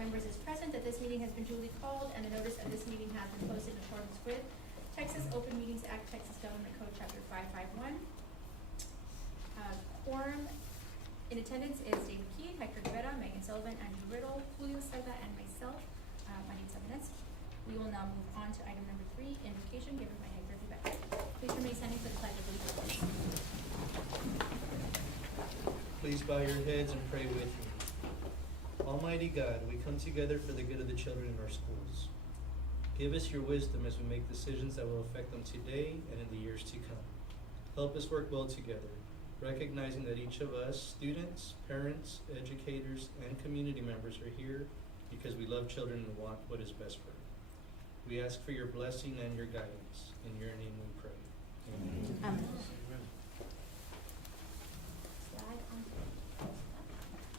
members is present, that this meeting has been duly called, and the notice of this meeting has been posted in accordance with Texas Open Meetings Act, Texas Government Code, Chapter 551. Quorum in attendance is David Key, Hector Rivera, Megan Sullivan, Andrew Riddle, Julio Selva, and myself. My name is Vanessa. We will now move on to item number 3, invocation given by Hector Rivera. Please remain standing for the pledge of allegiance. Please bow your heads and pray with me. Almighty God, we come together for the good of the children in our schools. Give us your wisdom as we make decisions that will affect them today and in the years to come. Help us work well together, recognizing that each of us, students, parents, educators, and community members are here because we love children and want what is best for them. We ask for your blessing and your guidance. In your name we pray. Amen. Amen.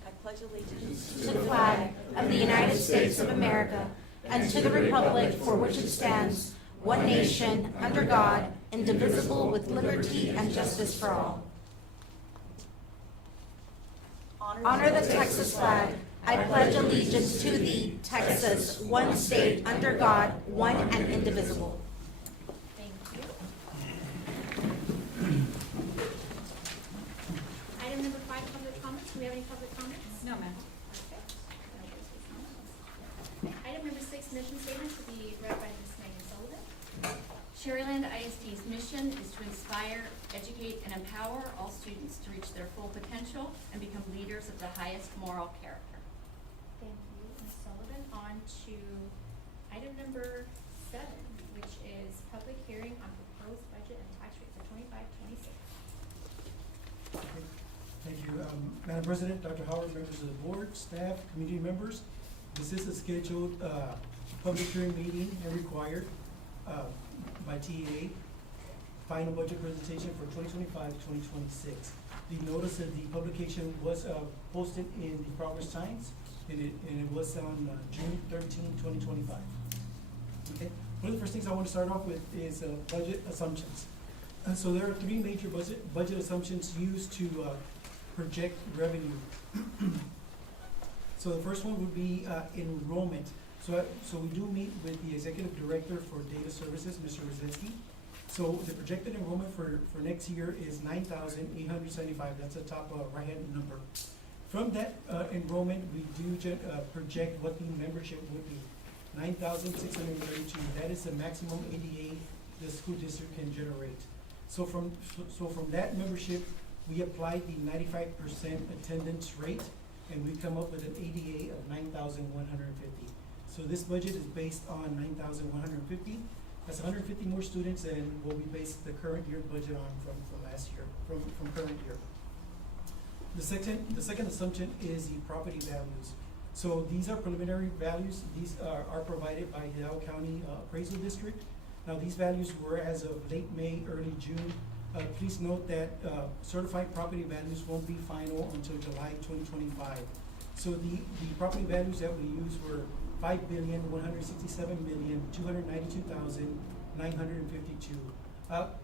I pledge allegiance to the flag of the United States of America and to the republic for which it stands, one nation, under God, indivisible, with liberty and justice for all. Honor the Texas flag. I pledge allegiance to thee, Texas, one state, under God, one and indivisible. Thank you. Item number 5, public comments. Do we have any public comments? No, ma'am. Okay. No public comments. Item number 6, mission statement to be read by Ms. Megan Sullivan. Sharyland ISD's mission is to inspire, educate, and empower all students to reach their full potential and become leaders of the highest moral character. Thank you, Ms. Sullivan. On to item number 7, which is public hearing on proposed budget and tax rate for 25-26. Thank you, Madam President, Dr. Howard, members of the board, staff, community members. This is a scheduled public hearing meeting and required by TEA. Final budget presentation for 2025-2026. The notice of the publication was posted in the Progress Times, and it was on June 13, 2025. Okay. One of the first things I want to start off with is budget assumptions. So there are 3 major budget assumptions used to project revenue. So the first one would be enrollment. So we do meet with the executive director for data services, Mr. Rosinski. So the projected enrollment for next year is 9,875. That's the top right-hand number. From that enrollment, we do project what the membership would be, 9,632. That is the maximum ADA the school district can generate. So from that membership, we apply the 95% attendance rate, and we come up with an ADA of 9,150. So this budget is based on 9,150. That's 150 more students than what we based the current year budget on from last year, from current year. The second assumption is the property values. So these are preliminary values. These are provided by the Hidalgo County Appraisal District. Now these values were as of late May, early June. Please note that certified property values won't be final until July 2025. So the property values that we used were 5,167,292,952.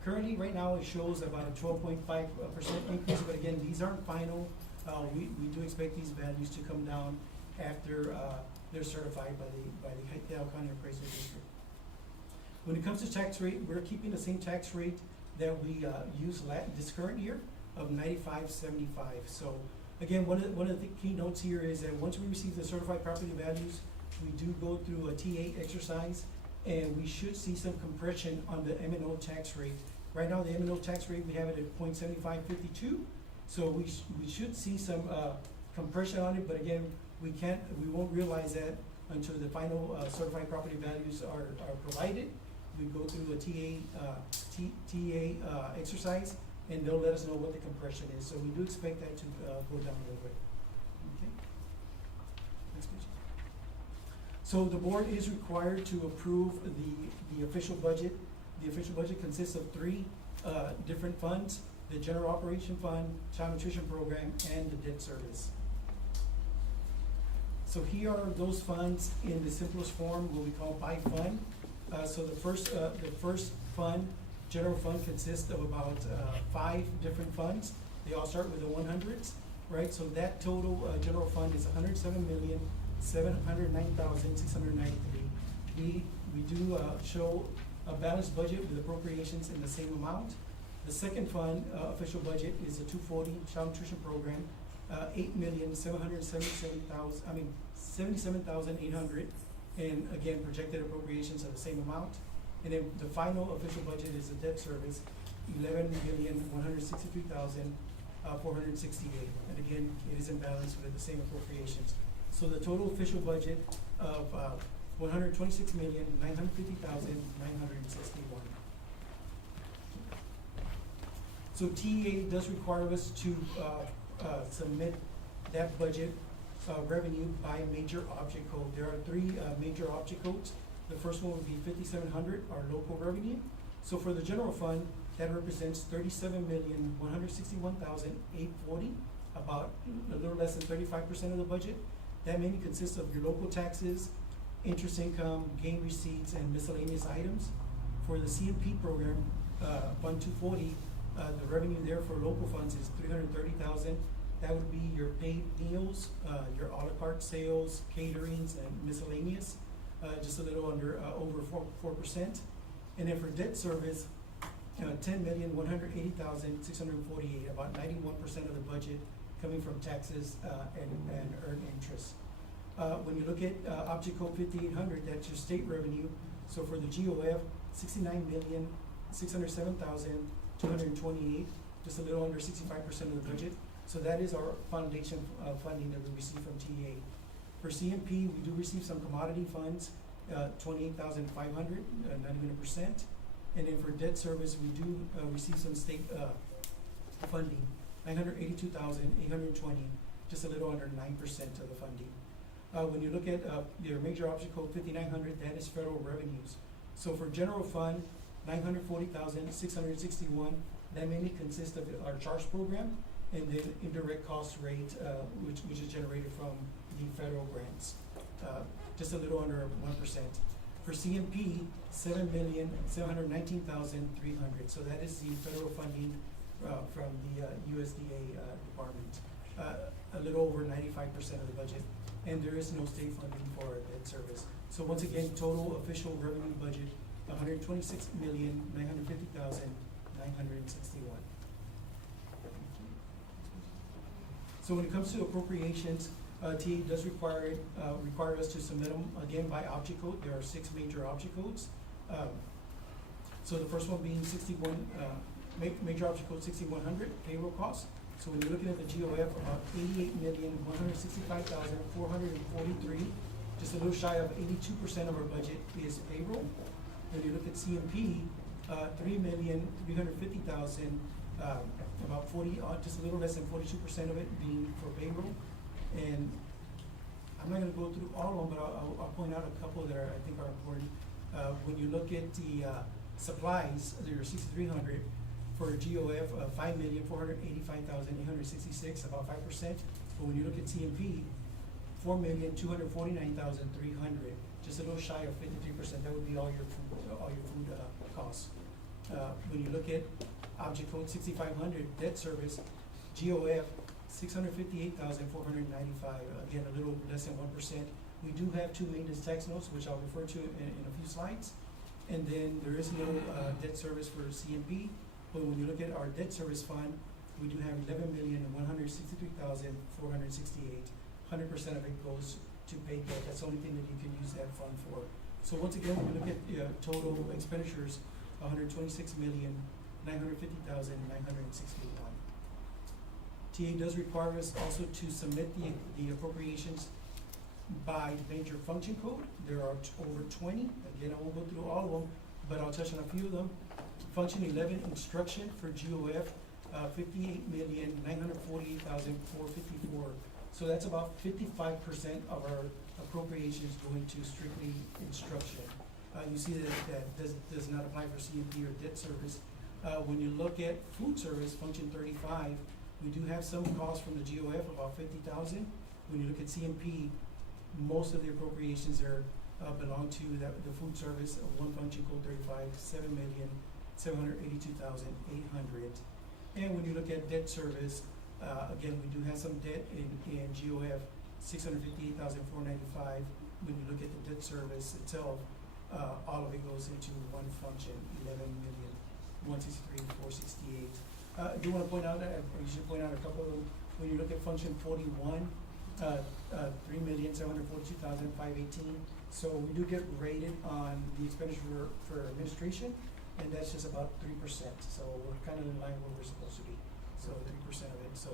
Currently, right now, it shows about a 12.5% increase, but again, these aren't final. We do expect these values to come down after they're certified by the Hidalgo County Appraisal District. When it comes to tax rate, we're keeping the same tax rate that we used this current year of 95.75. So again, one of the key notes here is that once we receive the certified property values, we do go through a TA exercise, and we should see some compression on the M&O tax rate. Right now, the M&O tax rate, we have it at 0.7552, so we should see some compression on it, but again, we won't realize that until the final certified property values are provided. We go through a TA exercise, and they'll let us know what the compression is. So we do expect that to go down a little bit. Okay. Next page. So the board is required to approve the official budget. The official budget consists of 3 different funds: the General Operation Fund, Child Nutrition Program, and the debt service. So here are those funds in the simplest form, what we call by fund. So the first fund, general fund, consists of about 5 different funds. They all start with the 100s, right? So that total general fund is $709,693. We do show a balanced budget with appropriations in the same amount. The second fund, official budget is a 240 child nutrition program, $8,777,800, and again, projected appropriations are the same amount. And then the final official budget is a debt service, $11,163,468. And again, it is in balance with the same appropriations. So the total official budget of $126,950,961. So TEA does require us to submit that budget revenue by major object code. There are three major object codes. The first one would be 5700, our local revenue. So for the general fund, that represents 37,161,840, about a little less than 35% of the budget. That mainly consists of your local taxes, interest income, gain receipts, and miscellaneous items. For the CMP program, Fund 240, the revenue there for local funds is 330,000. That would be your paid meals, your a la carte sales, caterings, and miscellaneous, just a little under over 4%. And then for debt service, 10,180,648, about 91% of the budget coming from taxes and earned interest. When you look at object code 5800, that's your state revenue. So for the GOF, 69,607,228, just a little under 65% of the budget. So that is our foundation funding that we receive from TEA. For CMP, we do receive some commodity funds, 28,500, not even 1%. And then for debt service, we do receive some state funding, 982,820, just a little under 9% of the funding. When you look at your major object code 5900, that is federal revenues. So for general fund, 940,661, that mainly consists of our CHARGE program, and then indirect cost rate, which is generated from the federal grants, just a little under 1%. For CMP, 7,719,300. So that is the federal funding from the USDA department, a little over 95% of the budget. And there is no state funding for that service. So once again, total official revenue budget, 126,950,961. So when it comes to appropriations, TA does require us to submit them again by object code. There are 6 major object codes. So the first one being major object code 6100, payroll costs. So when you're looking at the GOF, about 88,165,443, just a little shy of 82% of our budget is payroll. When you look at CMP, 3,350,000, about 40, just a little less than 42% of it being for payroll. And I'm not going to go through all of them, but I'll point out a couple that I think are important. When you look at the supplies, there are 6,300 for a GOF of 5,485,866, about 5%. But when you look at CMP, 4,249,300, just a little shy of 53%. That would be all your food costs. When you look at object code 6500, debt service, GOF, 658,495, again, a little less than 1%. We do have 2 maintenance tax notes, which I'll refer to in a few slides. And then there is no debt service for CMP, but when you look at our debt service fund, we do have 11,163,468. 100% of it goes to pay debt. That's the only thing that you can use that fund for. So once again, when you look at total expenditures, 126,950,961. TA does require us also to submit the appropriations by major function code. There are over 20. Again, I won't go through all of them, but I'll touch on a few of them. Function 11, instruction for GOF, 58,948,454. So that's about 55% of our appropriations going to strictly instruction. You see that does not apply for CMP or debt service. When you look at food service, function 35, we do have some costs from the GOF, about 50,000. When you look at CMP, most of the appropriations there belong to the food service of one function code 35, 7,782,800. And when you look at debt service, again, we do have some debt in GOF, $658,495. When you look at the debt service itself, all of it goes into one function, $11,163,468. I do want to point out, you should point out a couple of them. When you look at function 41, $3,742,518. So we do get rated on the expenditure for administration, and that's just about 3%. So we're kind of in line where we're supposed to be. So 3% of it. So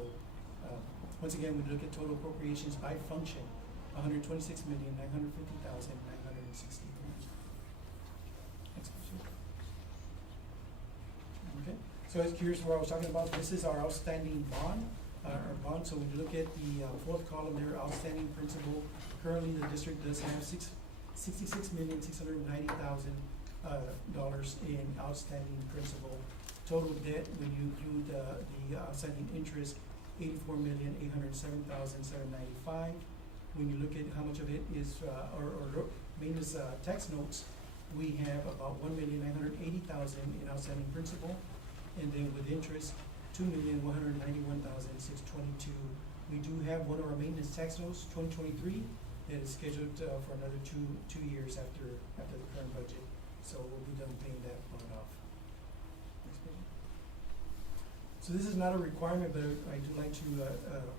once again, we look at total appropriations by function, $126,950,960. Next question. Okay. So as curious what I was talking about, this is our outstanding bond. Our bond. So when you look at the fourth column there, outstanding principal. Currently, the district does have $66,690,000 in outstanding principal. Total debt, when you include the outstanding interest, $84,807,795. When you look at how much of it is, or maintenance tax notes, we have about $1,980,000 in outstanding principal, and then with interest, $2,191,622. We do have one of our maintenance tax notes, 2023, that is scheduled for another two years after the current budget. So we'll be done paying that bond off. Next page. So this is not a requirement, but I do like to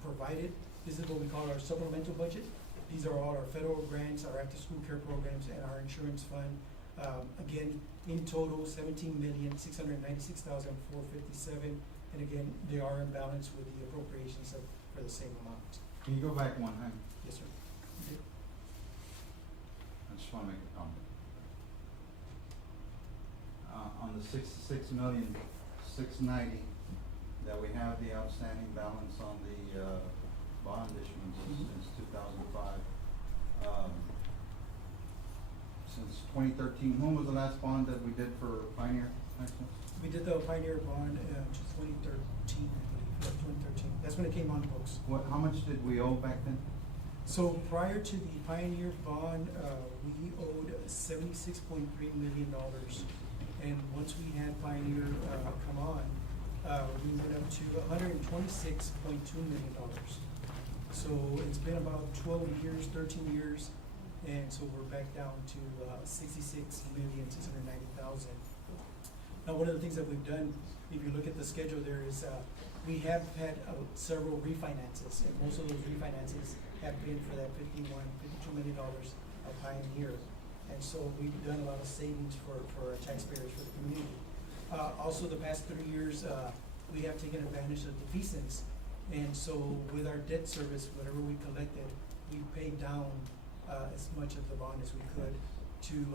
provide it. This is what we call our supplemental budget. These are all our federal grants, our after-school care programs, and our insurance fund. Again, in total, $17,696,457. And again, they are in balance with the appropriations for the same amount. Can you go back one, Jaime? Yes, sir. Okay. I just wanna make a comment. On the $66,690,000 that we have the outstanding balance on the, bond issuance since 2005. Since 2013, when was the last bond that we did for Pioneer High School? We did the Pioneer bond in 2013, I believe, 2013. That's when it came on the books. How much did we owe back then? So prior to the Pioneer bond, we owed $76.3 million. And once we had Pioneer come on, we went up to $126.2 million. So it's been about 12 years, 13 years, and so we're back down to $66,690,000. Now, one of the things that we've done, if you look at the schedule there, is we have had several refinances, and most of those refinances have been for that $52 million of Pioneer. And so we've done a lot of savings for our taxpayers, for the community. Also, the past 3 years, we have taken advantage of defeasance. And so with our debt service, whatever we collected, we paid down as much of the bond as we could to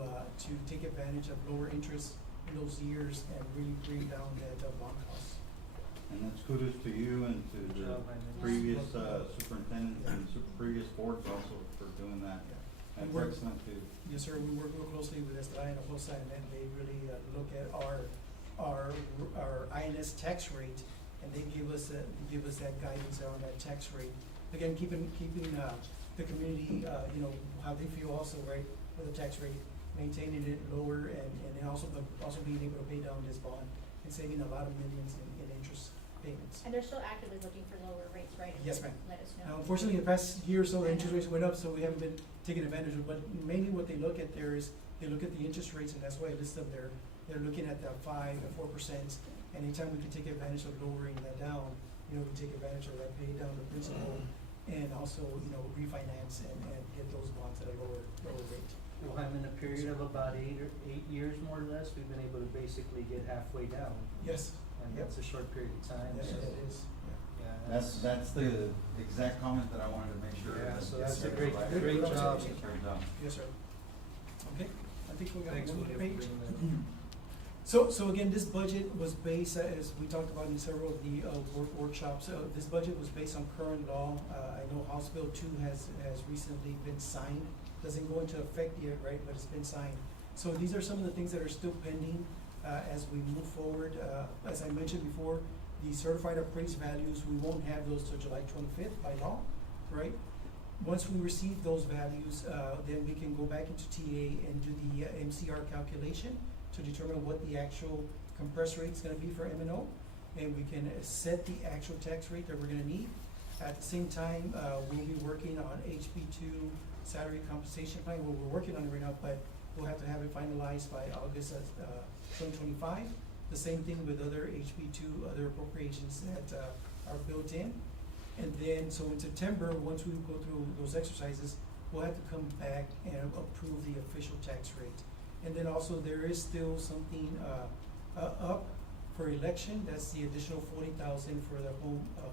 take advantage of lower interest in those years and really bring down the bond costs. And that's kudos to you and to the previous superintendent and previous boards also for doing that. Yeah. That's excellent too. Yes, sir. We work real closely with Estrada and Ojosa, and they really look at our INS tax rate, and they give us that guidance on that tax rate. Again, keeping the community, how they feel also, right, with the tax rate, maintaining it lower, and then also being able to pay down this bond and saving a lot of millions in interest payments. And they're still actively looking for lower rates, right? Yes, ma'am. Let us know. Now, unfortunately, the past year or so, the interest rates went up, so we haven't been taking advantage of it. But mainly what they look at there is, they look at the interest rates, and that's why I list them there. They're looking at the 5 and 4%. Anytime we can take advantage of lowering that down, we take advantage of that, pay down the principal, and also, refinance and get those bonds at a lower rate. Well, I'm in a period of about 8 years, more or less, we've been able to basically get halfway down. Yes. And Yep. that's a short period of time, Yes, so. it is. Yeah, That's the exact comment that I wanted to make sure. Yeah, that- so that's a that great everybody- great job. Great job. Yes, sir. Okay, I think we got Thanks, one William, more for page. bringing that. So again, this budget was based, as we talked about in several of the workshops, this budget was based on current law. I know House Bill 2 has recently been signed, doesn't go into effect yet, right, but it's been signed. So these are some of the things that are still pending as we move forward. As I mentioned before, the certified appraised values, we won't have those till July 25th by law, right? Once we receive those values, then we can go back into TA and do the MCR calculation to determine what the actual compressed rate is gonna be for M&O, and we can set the actual tax rate that we're gonna need. At the same time, we'll be working on HB2 salary compensation plan. Well, we're working on it right now, but we'll have to have it finalized by August of 2025. The same thing with other HB2, other appropriations that are built in. And then, so in September, once we go through those exercises, we'll have to come back and approve the official tax rate. And then also, there is still something up for election. That's the additional 40,000 for the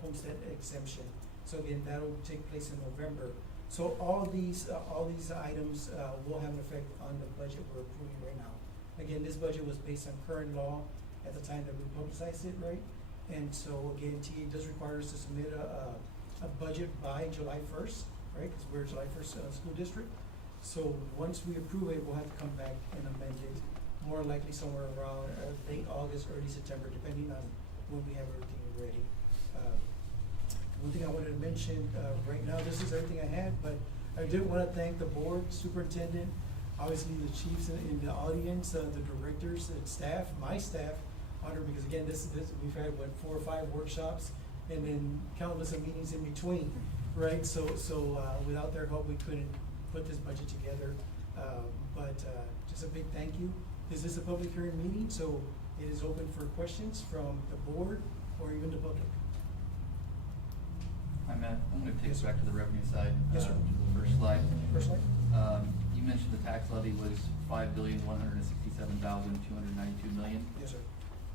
homestead exemption. So again, that'll take place in November. So all these items will have an effect on the budget we're approving right now. Again, this budget was based on current law at the time that we publicized it, right? And so again, TA does require us to submit a budget by July 1st, right? Because we're a July 1st school district. So once we approve it, we'll have to come back and amend it, more likely somewhere around late August, early September, depending on when we have everything ready. One thing I wanted to mention, right now, this is everything I had, but I did want to thank the board, superintendent, obviously the chiefs in the audience, the directors and staff, my staff, honored because again, this we've had, what, 4 or 5 workshops and then countless of meetings in between, right? So without their help, we couldn't put this budget together. But just a big thank you. This is a public hearing meeting, so it is open for questions from the board or even the public. Hi, Matt. I'm gonna take us back to the revenue side. Yes, sir. To the first slide. First slide? You mentioned the tax levy was $5,167,292,000,000. Yes, sir.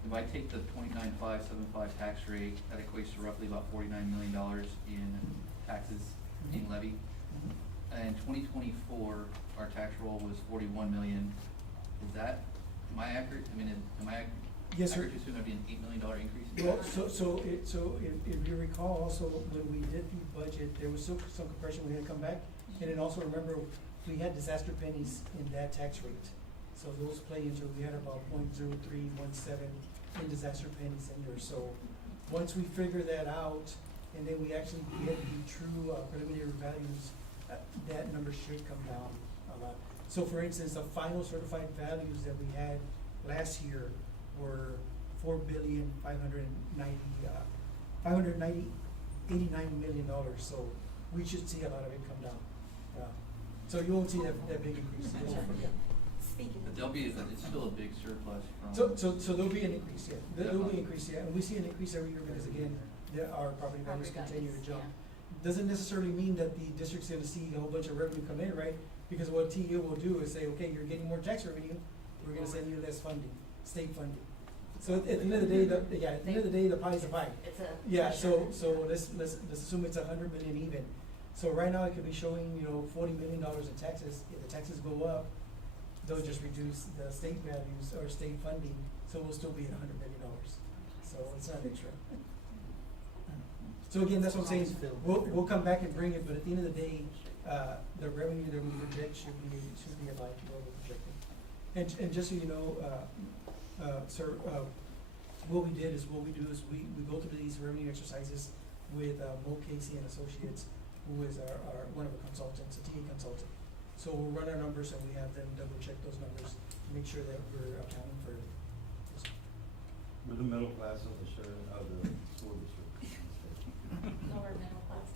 If I take the 29,575 tax rate, that equates to roughly about $49 million in taxes being levied. In 2024, our tax roll was 41 million. Is that, am I accurate? I mean, am I Yes, sir. accurate to assume that'd be an $8 million increase? in Well, taxes? so if you recall also, when we did the budget, there was still some compression, we had to come back. And then also remember, we had disaster pennies in that tax rate. So those play into, we had about 0.0317 in disaster pennies in there. So once we figure that out, and then we actually get the true preliminary values, that number should come down a lot. So for instance, the final certified values that we had last year were $4,589,000,000. So we should see a lot of it come down. So you won't see that big increase. Speaking But of. there'll be, it's still a big surplus from. So there'll be an increase, yeah. There'll be an increase, yeah. And we see an increase every year because again, our property values continue to jump. Doesn't necessarily mean that the district's gonna see a whole bunch of revenue come in, right? Because what TA will do is say, okay, you're getting more tax revenue, we're gonna send you less funding, state funding. So at the end of the day, at the end of the day, the pie's a pie. It's a. Yeah, so let's assume it's 100 million even. So right now it could be showing, $40 million in taxes. If the taxes go up, they'll just reduce the state values or state funding, so we'll still be at $100 million. So it's not extra. So again, that's what I'm saying, we'll come back and bring it, but at the end of the day, the revenue that we project should be aligned to what we're projecting. And just so you know, sir, what we do is we go through these revenue exercises with Mo Casey and Associates, who is our one of the consultants, a TA consultant. So we'll run our numbers and we have them double check those numbers to make sure that we're accounting for it. We're the middle class of the school district. Lower middle class.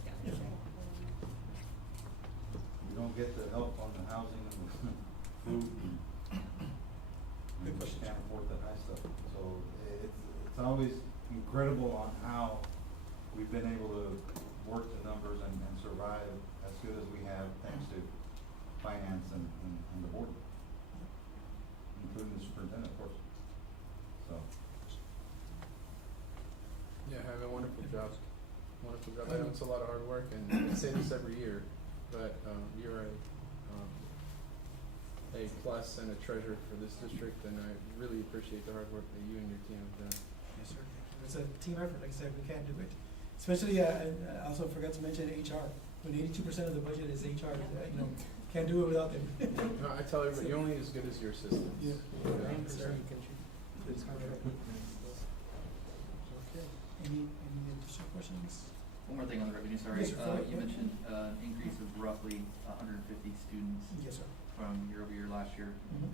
We don't get the help on the housing and the food. Good We question. can't afford the high stuff. So it's always incredible on how we've been able to work the numbers and survive as good as we have thanks to finance and the board, including the superintendent, of course. So. Yeah, have a wonderful job. Wonderful job. I know it's a lot of hard work, and I say this every year, but you're a plus and a treasure for this district, and I really appreciate the hard work that you and your team have done. Yes, sir. It's a team effort, like I said, we can't do it. Especially, I also forgot to mention HR. When 82% of the budget is HR, can't do it without them. No, I tell everybody, you're only as good as your assistants. Yeah. Yeah. Sir. Any additional questions? One more thing on the revenue, sorry. Yes, sir. You mentioned an increase of roughly 150 students Yes, sir. from year over year last year. Mhm.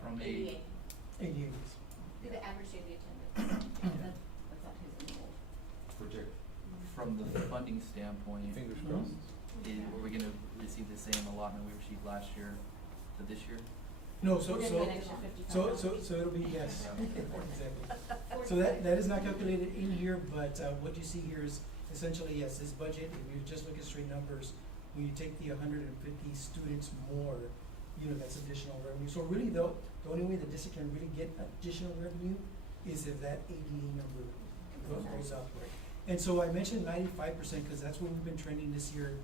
From 88. 88 years. The average daily attendance. That's not who's enrolled. from the funding standpoint, Fingers Mhm. crossed. were we gonna receive the same allotment we received last year to this year? No, so, We're so, gonna get an extra $55. so it'll be, yes, exactly. So that is not calculated in here, but, what you see here is essentially, yes, this budget, if you just look at straight numbers, when you take the 150 students more, you know, that's additional revenue. So really, the only way the district can really get additional revenue is if that ADA number goes up, right? And so I mentioned 95%, because that's what we've been trending this year,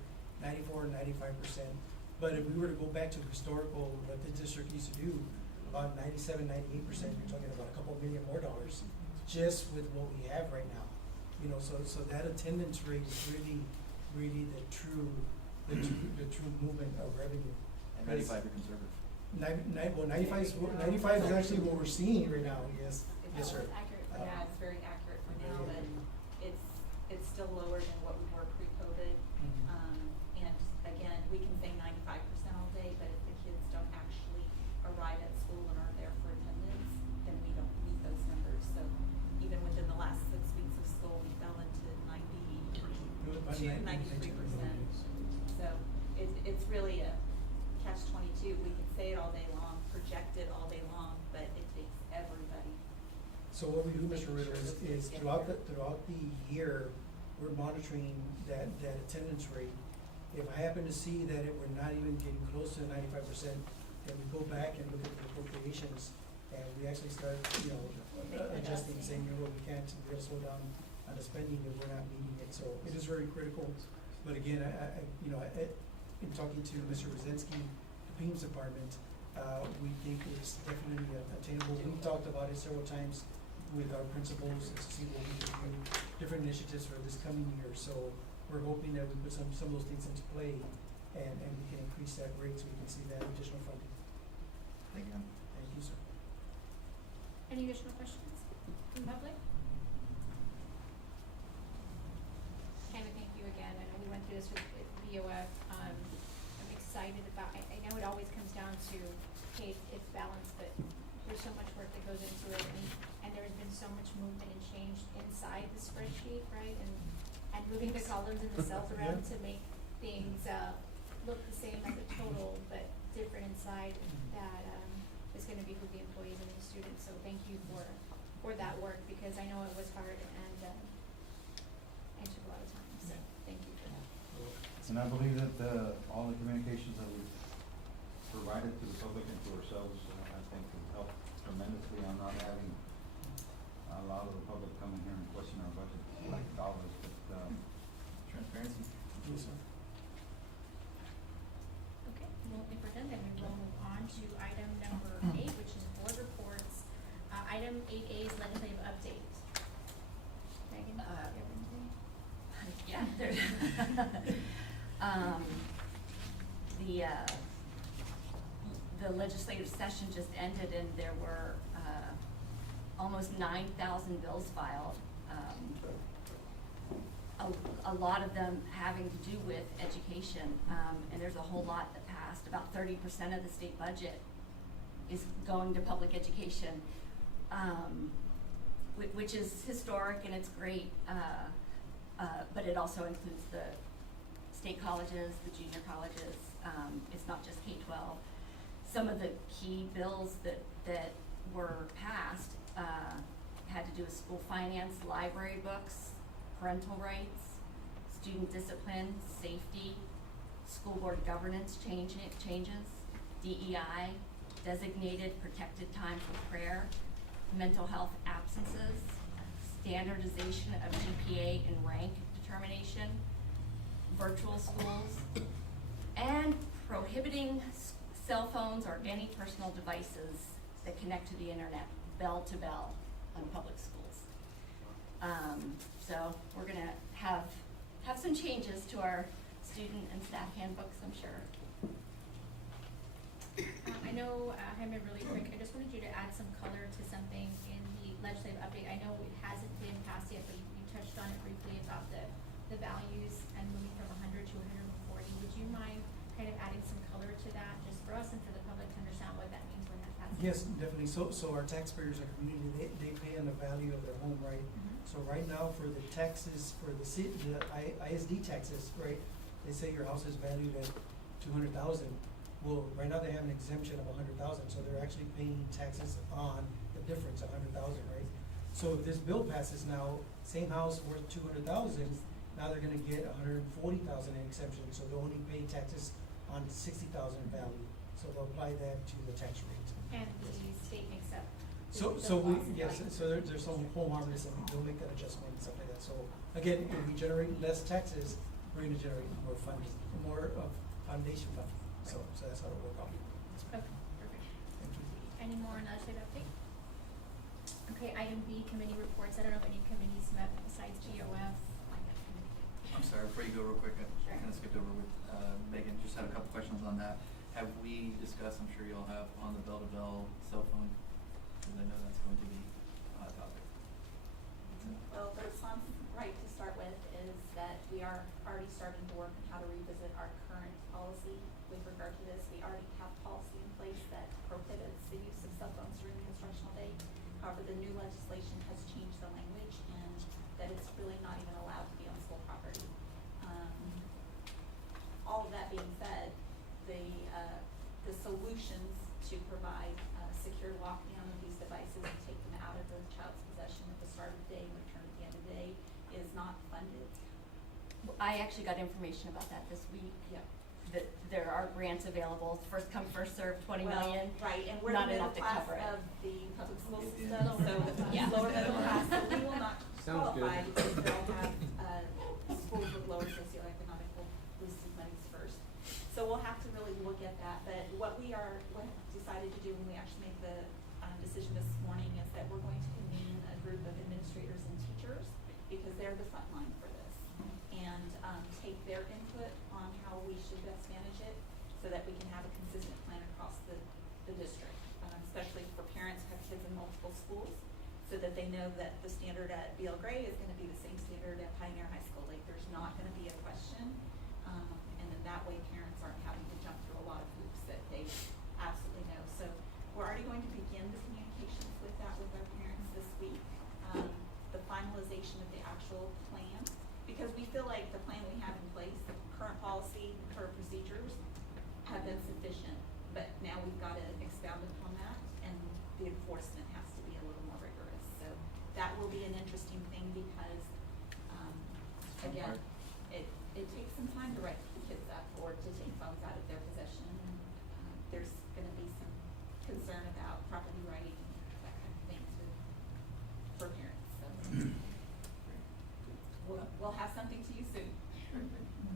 94, 95%. But if we were to go back to historical, what the district used to do, about 97, 98%, you're talking about a couple $1 million more just with what we have right now. You know, so that attendance rate is really the true movement of revenue. And 95 are conservative. 95 is actually what we're seeing right now, yes, yes, sir. It's accurate for Yeah, now. it's very accurate for now, but it's still lower than what we were pre-COVID. And again, we can say 95% all day, but if the kids don't actually arrive at school and are there for attendance, then we don't meet those numbers. So even within the last 6 weeks of school, we fell into 92, 93%. So it's really a catch-22. We can say it all day long, project it all day long, but it takes everybody. So what we do, Mr. Ritter, is throughout the year, we're monitoring that attendance rate. If I happen to see that we're not even getting close to 95%, then we go back and look at the appropriations, and we actually start, you know, adjusting, saying, you know, we can't, we gotta slow down on the spending if we're not meeting it. So it is very critical. But again, in talking to Mr. Rosinski, the PEMS department, we think it's definitely attainable. We've talked about it several times with our principals to see what we can do, different initiatives for this coming year. So we're hoping that we put some of those things into play and we can increase that rate so we can see that additional funding. Thank you. Thank you, sir. Any additional questions from the public? Tammy, thank you again. I know we went through this with BOF. I'm excited about, I know it always comes down to, hey, it's balanced, but there's so much work that goes into it, and there's been so much movement and change inside the spreadsheet, right? And moving the columns and the cells around to make things look the same as a total, but different inside, that is gonna behoove the employees and the students. So thank you for that work, because I know it was hard and took a lot of time, so thank you for that. And I believe that all the communications that we've provided to the public and to ourselves, I think have helped tremendously on not having a lot of the public come in here and question our budget like dollars, but Transparency. Yes, sir. Okay, well, if we're done, then we will move on to item number 8, which is board reports. Item 8A is legislative update. Megan, do you have anything? Yeah, there's, the legislative session just ended and there were, almost 9,000 bills filed. A lot of them having to do with education, and there's a whole lot that passed. About 30% of the state budget is going to public education, which is historic and it's great, but it also includes the state colleges, the junior colleges, it's not just K-12. Some of the key bills that were passed had to do with school finance, library books, parental rights, student discipline, safety, school board governance changes, DEI, designated protected time for prayer, mental health absences, standardization of GPA and rank determination, virtual schools, and prohibiting cell phones or any personal devices that connect to the internet, bell to bell, on public schools. So we're gonna have some changes to our student and staff handbooks, I'm sure. I know, Jaime, really quick, I just wanted you to add some color to something in the legislative update. I know it hasn't been passed yet, but you touched on it briefly about the values and moving from 100 to 140. Would you mind kind of adding some color to that, just for us and for the public to understand what that means when that passes? Yes, definitely. So our taxpayers, our community, they pay on the value of their home, right? Mhm. So right now, for the taxes, for the ISD taxes, right, they say your house is valued at 200,000. Well, right now they have an exemption of 100,000, so they're actually paying taxes on the difference, 100,000, right? So if this bill passes now, same house worth 200,000, now they're gonna get 140,000 in exemption, so they'll only pay taxes on 60,000 value. So they'll apply that to the tax rate. And the state makes up. So, the so we, loss, yes, right? so there's some home harmonies and they'll make that adjustment and stuff like that. So again, if we generate less taxes, we're gonna generate more funding, more of foundation funding. So that's how it'll work out. Okay, perfect. Thank you. Any more on legislative update? Okay, item B, committee reports. I don't know if any committees met besides BOF. I'm sorry, before you go real quick, I Sure. kind of skipped over with, Megan, just had a couple questions on that. Have we discussed, I'm sure you'll have, on the bell-to-bell cell phone? Because I know that's going to be a hot topic. Well, the response, right, to start with, is that we are already starting to work on how to revisit our current policy with regard to this. We already have policy in place that prohibits the use of cell phones during the instructional day. However, the new legislation has changed the language and that it's really not even allowed to be on school property. All of that being said, the solutions to provide secure lockdown of these devices and take them out of the child's possession at the start of the day and return at the end of the day is not funded. I actually got information about that this week. Yep. That there are grants available, first come, first served, 20 Well, million. Right, and we're Not the middle enough to class cover it. of the public school Yeah. system, so Yeah. lower middle class, so we will not Sounds good. qualify because we all have, schools with lower socioeconomic boosted monies first. So we'll have to really look at that, but what we decided to do when we actually made the, decision this morning is that we're going to convene a group of administrators and teachers because they're the front line for this. And, take their input on how we should best manage it so that we can have a consistent plan across the district, especially for parents who have kids in multiple schools, so that they know that the standard at BL Gray is gonna be the same standard at Pioneer High School. Like, there's not gonna be a question, and then that way parents aren't having to jump through a lot of hoops that they absolutely know. So we're already going to begin the communications with that with our parents this week. The finalization of the actual plan, because we feel like the plan we have in place, the current policy, the current procedures have been sufficient, but now we've got to expound upon that, and the enforcement has to be a little more rigorous. So that will be an interesting thing because, again, it takes some time to write kids up or to take phones out of their possession. And, there's gonna be some concern about property rights and that kind of thing for parents, so. We'll have something to you soon.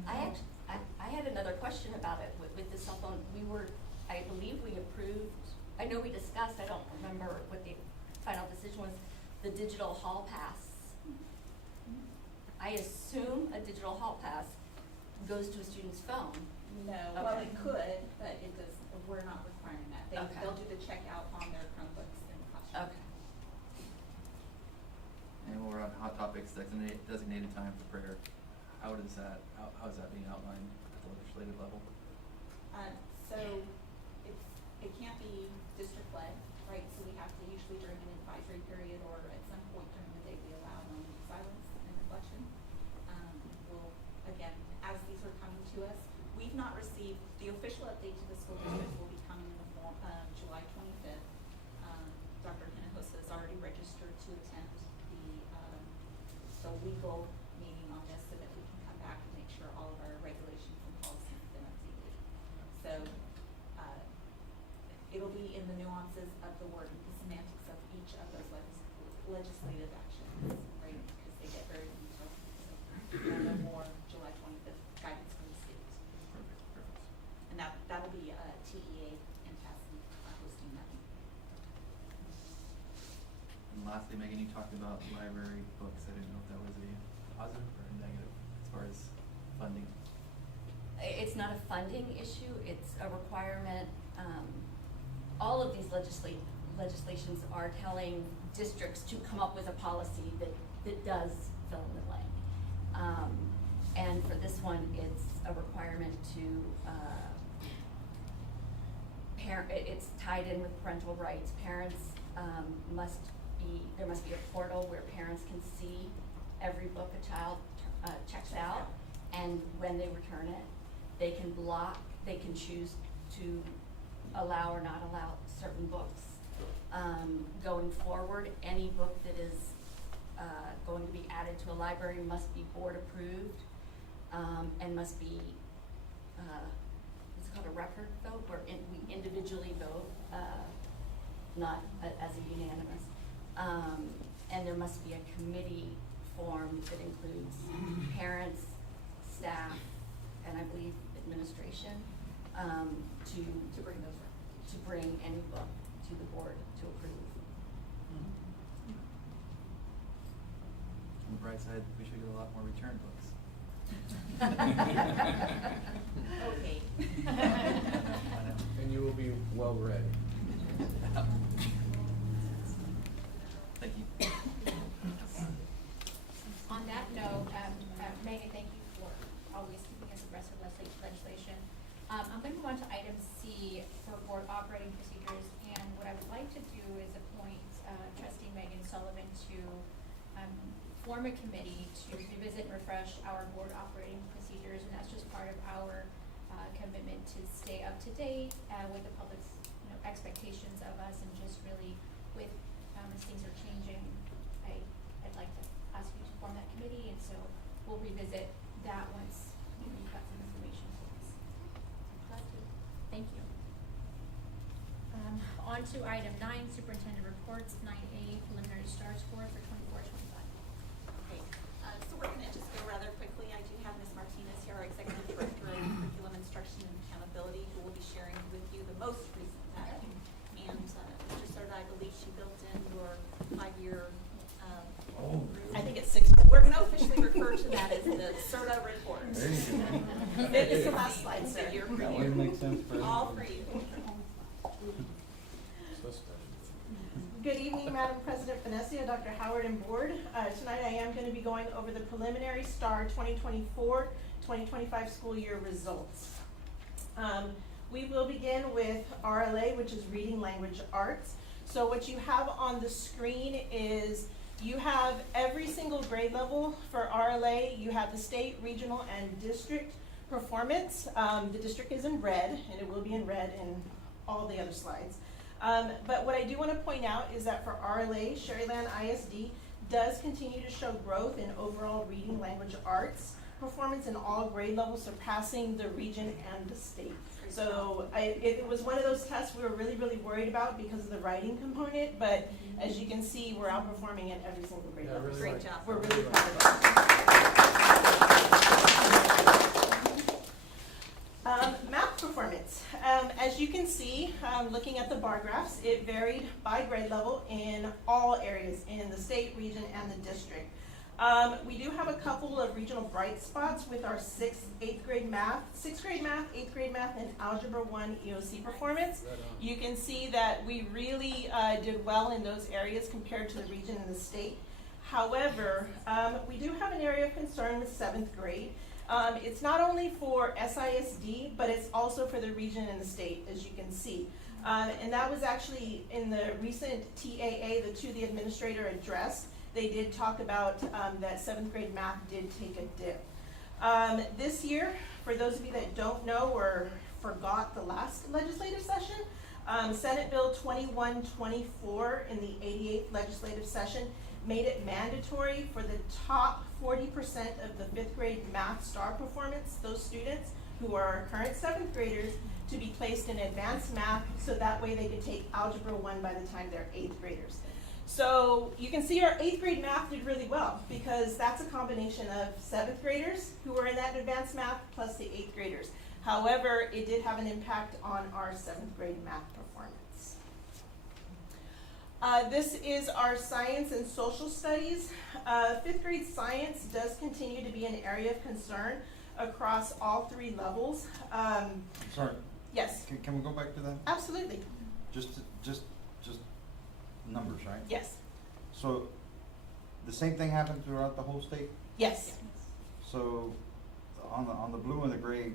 I had another question about it with the cell phone. I believe we approved, I know we discussed, I don't remember what the final decision was, the digital hall pass. I assume a digital hall pass goes to a student's phone. No, well, Okay. it could, but it does, we're not requiring that. Okay. They'll do the checkout on their Chromebooks in the classroom. Okay. And while we're on hot topics, designated time for prayer, how is that being outlined at the legislative level? So it can't be district led, right? So we have to usually during an advisory period or at some point during the day, we allow moment of silence and reflection. We'll, again, as these are coming to us, we've not received, the official update to the school district will be coming in the form of July 25th. Dr. Hinojosa is already registered to attend the legal meeting on this so that we can come back and make sure all of our regulations and policies have been updated. So, it'll be in the nuances of the word, the semantics of each of those legislative actions, right? Because they get very detailed. So, we'll know more July 25th guidance from the state. Perfect. And that'll be, TEA and TASC hosting that meeting. And lastly, Megan, you talked about library books. I didn't know if that was a positive or a negative as far as funding. It's not a funding issue, it's a requirement. All of these legislations are telling districts to come up with a policy that does fill in the blank. And for this one, it's a requirement to, it's tied in with parental rights. Parents must there must be a portal where parents can see every book a child checks out, and when they return it, they can choose to allow or not allow certain books. Going forward, any book that is going to be added to a library must be board approved, and must be, it's called a record vote, where we individually vote, not as a unanimous. And there must be a committee form that includes parents, staff, and I believe administration, To bring those records. to bring any book to the board to approve. On the bright side, we should get a lot more return books. Okay. And you will be well read. Thank you. On that note, Megan, thank you for always keeping us abreast of legislation. I'm going to move on to item C for board operating procedures, and what I would like to do is appoint trustee Megan Sullivan to form a committee to revisit and refresh our board operating procedures, and that's just part of our commitment to stay up to date with the public's expectations of us, and just really with as things are changing, I'd like to ask you to form that committee, and so we'll revisit that once you've got some information for us. Glad to. Thank you. On to item 9, superintendent reports. 9A, preliminary STAR score for 24-25. Okay, so we're gonna just go rather quickly. I do have Ms. Martinez here, our Executive Director of Curriculum Instruction and Accountability, who will be sharing with you the most recent data. And Mr. Serta, I believe she built in your 5-year, I think it's 6. We're gonna officially refer to that as the Serta report. There you go. It's the last slide, sir. You're for That you. one makes sense for All everybody. for you. So special. Good evening, Madam President Venecia, Dr. Howard, and Board. Tonight I am going to be going over the preliminary STAR 2024-2025 school year results. We will begin with RLA, which is Reading Language Arts. So what you have on the screen is you have every single grade level for RLA. You have the state, regional, and district performance. The district is in red, and it will be in red in all the other slides. But what I do want to point out is that for RLA, Sherryland ISD does continue to show growth in overall reading language arts performance in all grade levels, surpassing the region and the state. So it was one of those tests we were really, really worried about because of the writing component, but as you can see, we're outperforming at every single grade level. really Great like job. We're really proud of that. Math performance. As you can see, looking at the bar graphs, it varied by grade level in all areas in the state, region, and the district. We do have a couple of regional bright spots with our 6th grade math, 8th grade math, and Algebra 1 EOC performance. Right on. You can see that we really did well in those areas compared to the region and the state. However, we do have an area of concern with 7th grade. It's not only for SISD, but it's also for the region and the state, as you can see. And that was actually in the recent TAA, the To the Administrator address. They did talk about that 7th grade math did take a dip. This year, for those of you that don't know or forgot the last legislative session, Senate Bill 2124 in the 88th legislative session made it mandatory for the top 40% of the 5th grade math STAR performance, those students who are current 7th graders, to be placed in advanced math so that way they could take Algebra 1 by the time they're 8th graders. So you can see our 8th grade math did really well because that's a combination of 7th graders who are in that advanced math plus the 8th graders. However, it did have an impact on our 7th grade math performance. This is our science and social studies. 5th grade science does continue to be an area of concern across all 3 levels. Sorry, Yes, can we go back to that? absolutely. Just numbers, right? Yes, So, the same thing happened throughout the whole state? yes. So, on the blue and the gray,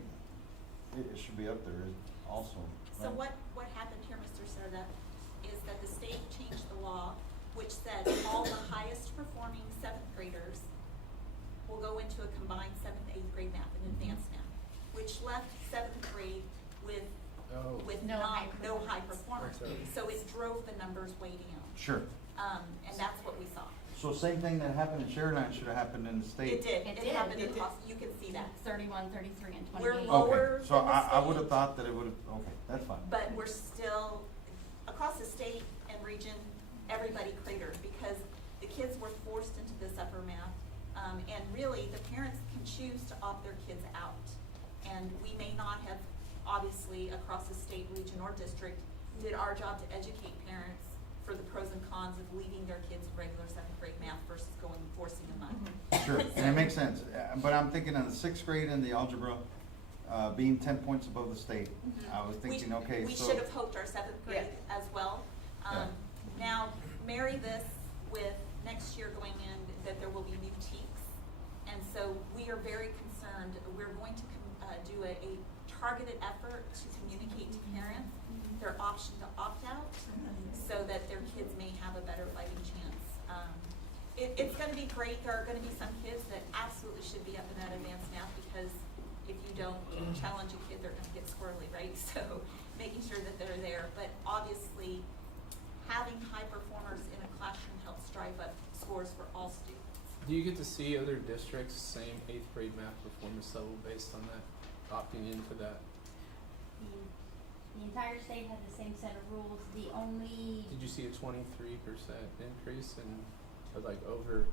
it should be up there also, So right? what happened here, Mr. Serta, is that the state changed the law, which said which left seventh grade with, Oh. No high no high performers. Okay. So it drove the numbers way down. Sure. And that's what we saw. So same thing that happened in Sheridan should have happened in the state. It did, It it did. happened It did. across, you can see that. 31, 33, and We're 28. low. Okay, lower so than the I would have state. thought that it would have, okay, that's fine. But we're still, across the state and region, everybody cratered because the kids were forced into this upper math. And really, the parents can choose to opt their kids out. And we may not have, obviously, across the state, region, or district, did our job to educate parents for the pros and cons of leaving their kids in regular seventh grade math versus forcing them on. Sure, and it makes sense, but I'm thinking on the sixth grade and the algebra, being 10 points above the state, I was thinking, okay, We so. should have hoped our seventh grade as well. Yeah. Now, marry this with next year going in, that there will be new TEKS. And so we are very concerned, we're going to do a targeted effort to communicate to parents their option to opt out so that their kids may have a better fighting chance. It's gonna be great, there are gonna be some kids that absolutely should be up in that advanced math because if you don't challenge a kid, they're gonna get squirrely, right? So making sure that they're there, but obviously having high performers in a classroom helps drive up scores for all students. Do you get to see other districts' same eighth grade math performance level based on that, opting into that? The entire state had the same set of rules. The only, Did you see a 23% increase in, like, over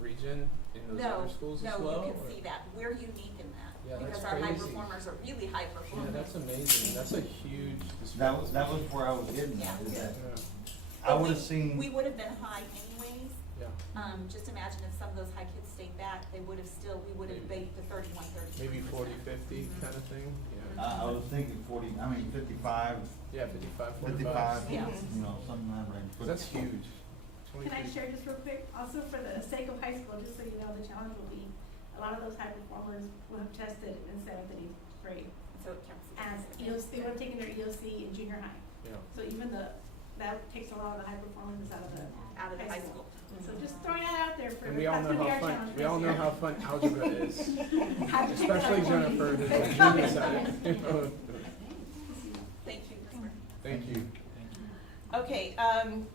region in those other schools as well? No, you can or- see that. We're unique in that. Yeah, that's because our high crazy. performers are really high Yeah, performers. that's amazing, that's a huge That discrepancy. was where I was getting at, is Yeah. that Yeah, I But would have seen. We would have been high anyways. yeah, Just imagine if some of those high kids stayed back, we would have Maybe. baked the 31, 32%. maybe 40, 50 kind of thing, yeah. I was thinking 55, Yeah, 55, 45. 55, Yeah. you know, something in that range. But That's huge. Can I 23. share just real quick, also for the sake of high school, just so you know, the challenge will be, a lot of those high performers will have tested in seventh and eighth grade. So it counts. As EOC, they would have taken their EOC in junior high. Yeah. So even that takes a lot of the high performers out of the High school. So just throwing that out there for, And we all that's know gonna be how our fun, challenge we all this know year. how fun algebra is, Have to take that especially one. Jennifer, who's a genius at it. Thank you, Christopher. Thank you. Okay,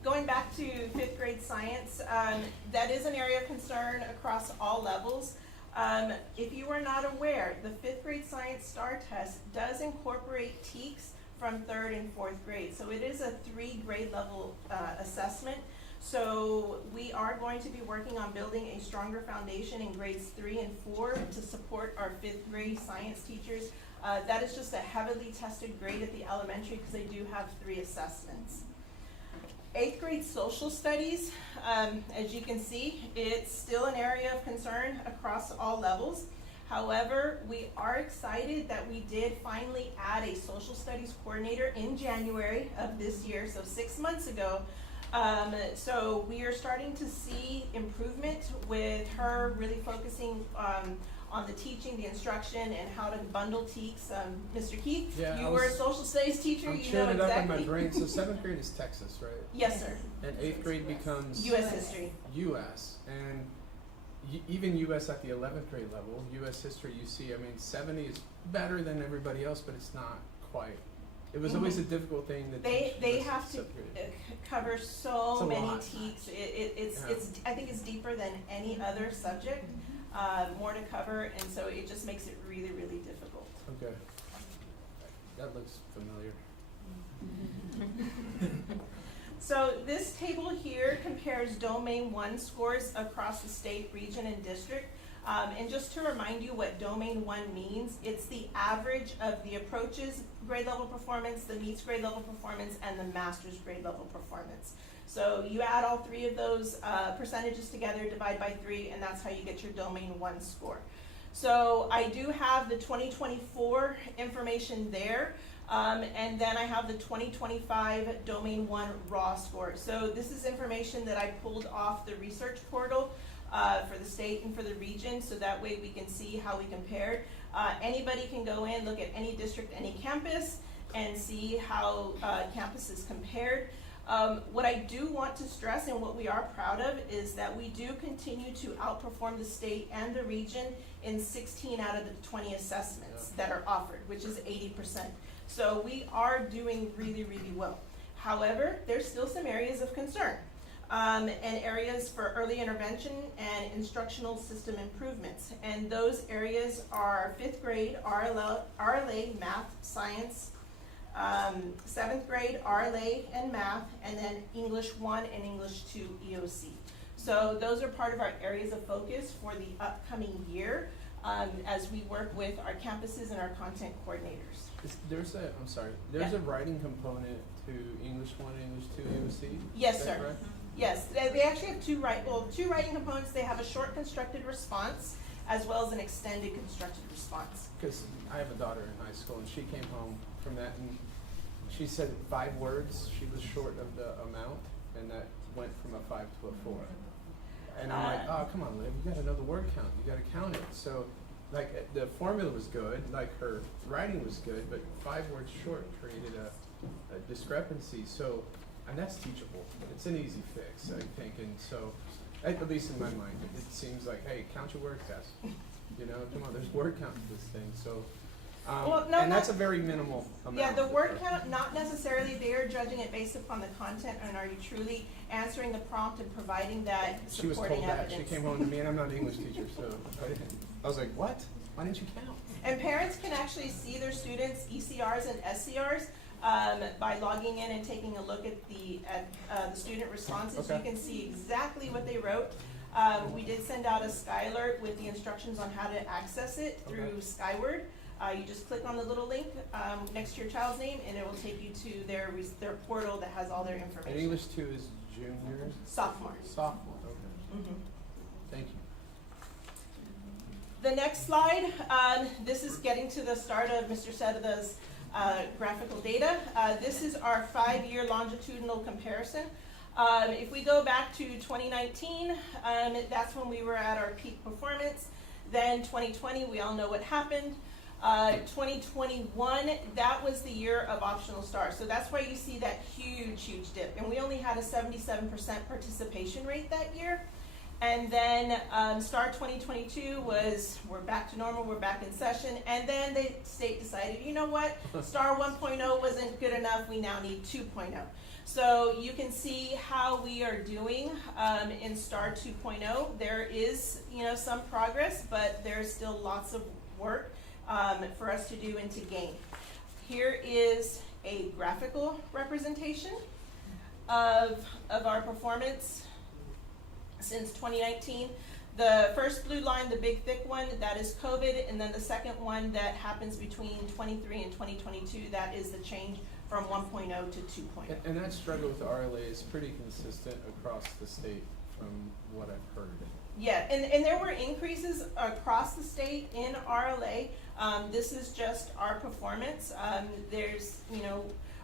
going back to fifth grade science, that is an area of concern across all levels. If you are not aware, the fifth grade science STAR test does incorporate TEKS from third and fourth grade. So it is a 3 grade level assessment. So we are going to be working on building a stronger foundation in grades 3 and 4 to support our fifth grade science teachers. That is just a heavily tested grade at the elementary because they do have 3 assessments. Eighth grade social studies, as you can see, it's still an area of concern across all levels. However, we are excited that we did finally add a social studies coordinator in January of this year, so 6 months ago. So we are starting to see improvement with her really focusing on the teaching, the instruction, and how to bundle TEKS. Mr. Keith, Yeah, you I were a was- social studies teacher, I'm you know cheering it up in exactly. my brain. So seventh grade is Texas, right? Yes, sir. And eighth grade becomes U.S. history. U.S. and even U.S. at the 11th grade level. U.S. history, you see, I mean, 70 is better than everybody else, but it's not quite. It was always a difficult thing to teach. They U.S. have to seventh grade. cover so It's a many lot. TEKS. Yeah. It's I think it's deeper than any other subject. More to cover, and so it just makes it really, really difficult. Okay. That looks familiar. So this table here compares Domain 1 scores across the state, region, and district. And just to remind you what Domain 1 means, it's the average of the approaches grade level performance, the meets grade level performance, and the master's grade level performance. So you add all 3 of those percentages together, divide by 3, and that's how you get your Domain 1 score. So I do have the 2024 information there. And then I have the 2025 Domain 1 raw score. So this is information that I pulled off the research portal for the state and for the region, so that way we can see how we compared. Anybody can go in, look at any district, any campus, and see how campuses compared. What I do want to stress and what we are proud of is that we do continue to outperform the state and the region in 16 out of the 20 assessments that are offered, which is 80%. So we are doing really, really well. However, there's still some areas of concern, and areas for early intervention and instructional system improvements. And those areas are 5th grade RLA, math, science, 7th grade RLA and math, and then English 1 and English 2 EOC. So those are part of our areas of focus for the upcoming year, as we work with our campuses and our content coordinators. There's Yeah. a writing component to English 1 and English 2 EOC? Yes, Is that sir. correct? Yes, they actually have two writing components. They have a short constructed response as well as an extended constructed response. Because I have a daughter in high school, and she came home from that, and she said 5 words. She was short of the amount, and that went from a 5 to a 4. And I'm like, oh, come on, Liv, you gotta know the word count. You gotta count it. So, like, the formula was good, like her writing was good, but 5 words short created a discrepancy. So, and that's teachable. It's an easy fix, I think. And so, at least in my mind, it seems like, hey, count your words, guys. You know, come on, there's word count to this thing. So, Well, no, and that's not- a very minimal amount. Yeah, the word count, not necessarily. They are judging it based upon the content, and are you truly answering the prompt and providing that She was supporting told evidence? that. She came home to me, and I'm not an English teacher, so I was like, what? Why didn't you count? And parents can actually see their students' ECRs and SCRs by logging in and taking a look at the student responses. Okay. You can see exactly what they wrote. We did send out a Sky Alert with the instructions on how to access it through Okay. Skyward. You just click on the little link next to your child's name, and it will take you to their portal that has all their And information. English 2 is junior? Sophomore. Sophomore, okay. Mhm. Thank you. The next slide, this is getting to the start of Mr. Sedada's graphical data. This is our 5-year longitudinal comparison. If we go back to 2019, that's when we were at our peak performance. Then 2020, we all know what happened. 2021, that was the year of optional stars. So that's why you see that huge dip. And we only had a 77% participation rate that year. And then STAR 2022 was, we're back to normal, we're back in session. And then the state decided, you know what, STAR 1.0 wasn't good enough, we now need 2.0. So you can see how we are doing in STAR 2.0. There is, some progress, but there's still lots of work for us to do and to gain. Here is a graphical representation of our performance since 2019. The first blue line, the big thick one, that is COVID, and then the second one that happens between 23 and 2022, that is the change from 1.0 to 2.0. And that struggle with the RLA is pretty consistent across the state from what I've heard. Yeah, and there were increases across the state in RLA. This is just our performance.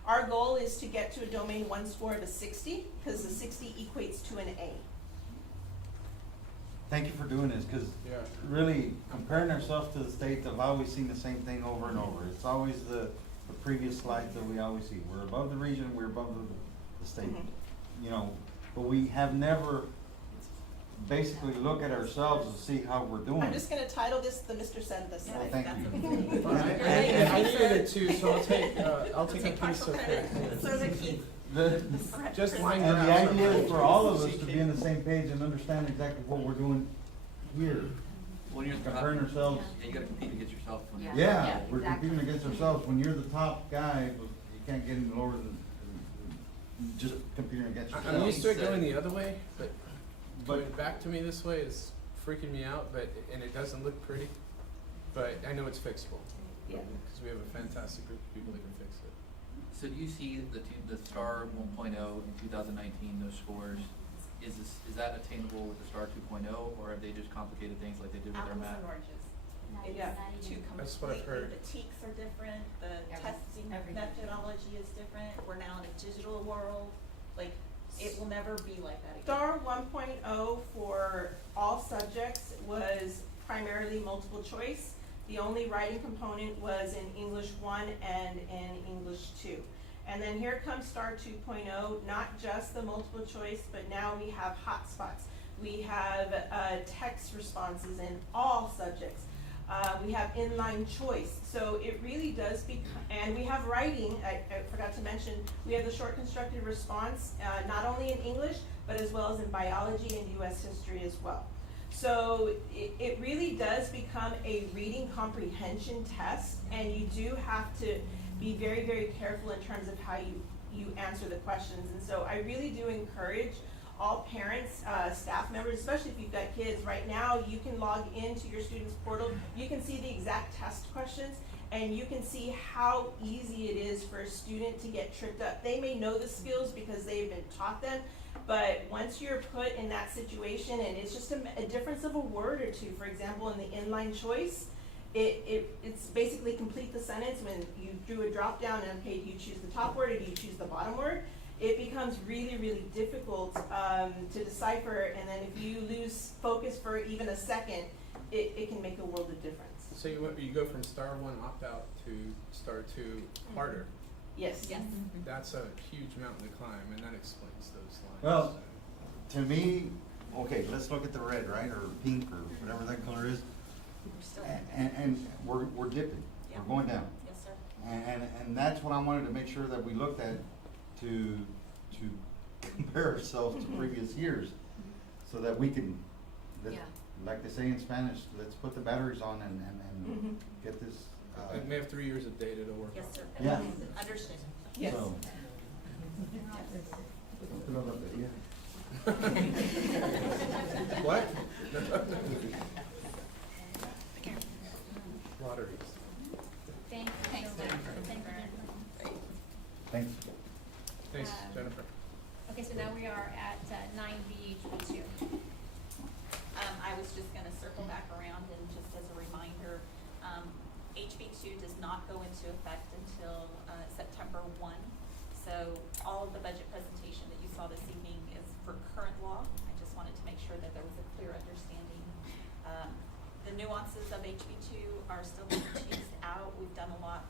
Our goal is to get to a domain 1 score of a 60, because the 60 equates to an A. Thank you for doing this, because Yeah. really comparing ourselves to the state, I've always seen the same thing over and over. It's always the previous slides that we always see. We're above the region, we're above the state. Mhm. But we have never basically look at ourselves to see how we're doing. I'm just gonna title this the Mr. Sedada Well, slide. thank you. Well, I needed it too, so I'll take a piece of So the key. just line And the graphs. idea is for all of us to be on the same page and understand exactly what we're doing here. When you're Comparing ourselves. Yeah, you gotta compete against yourself. when you're- Yeah, we're exactly. competing against ourselves. When you're the top guy, but you can't get any lower than just competing against yourself. I'm used to it going the other way, but But- going back to me this way is freaking me out, and it doesn't look pretty. But I know it's fixable. Yeah. Because we have a fantastic group of people that can fix it. So do you see the STAR 1.0 in 2019, those scores, is that attainable with the STAR 2.0, or have they just complicated things like they did with their Apples math? and oranges. It's Yeah. two That's what I've completely, heard. the teaks are different, the testing everything. methodology is different, we're now in a digital world, like, it will never be like that again. STAR 1.0 for all subjects was primarily multiple choice. The only writing component was in English 1 and in English 2. And then here comes STAR 2.0, not just the multiple choice, but now we have hotspots. We have text responses in all subjects. We have inline choice. So it really does become, and we have writing, I forgot to mention, we have the short constructed response, not only in English, but as well as in biology and US history as well. So it really does become a reading comprehension test, and you do have to be very, very careful in terms of how you answer the questions. And so I really do encourage all parents, staff members, especially if you've got kids, right now you can log into your students' portal, you can see the exact test questions, and you can see how easy it is for a student to get tripped up. They may know the skills because they've been taught them, but once you're put in that situation and it's just a difference of a word or two, for example, in the inline choice, it's basically complete the sentence. When you do a drop down and, okay, do you choose the top word or do you choose the bottom word? It becomes really, really difficult to decipher, and then if you lose focus for even a second, it can make a world of difference. So you go from star 1 opt-out to star 2 harder. Yes. Yes. That's a huge mountain to climb, and that explains those lines. Well, to me, okay, let's look at the red, right, or pink, or whatever that color is. We're still. And we're dipping, Yeah. we're going down. Yes, sir. And that's what I wanted to make sure that we looked at to compare ourselves to previous years, so that we can, Yeah. like they say in Spanish, let's put the batteries on and get this. It may have 3 years of data to work on. Yes, sir. Yeah. Understood. Yes. So. What? Lotteries. Thank you. Thanks, Jennifer. Thank you, gentlemen. Thanks. Thanks, Jennifer. Okay, so now we are at 9B HB2. I was just gonna circle back around and just as a reminder, HB2 does not go into effect until September 1. So all of the budget presentation that you saw this evening is for current law. I just wanted to make sure that there was a clear understanding. The nuances of HB2 are still being teased out. We've done a lot.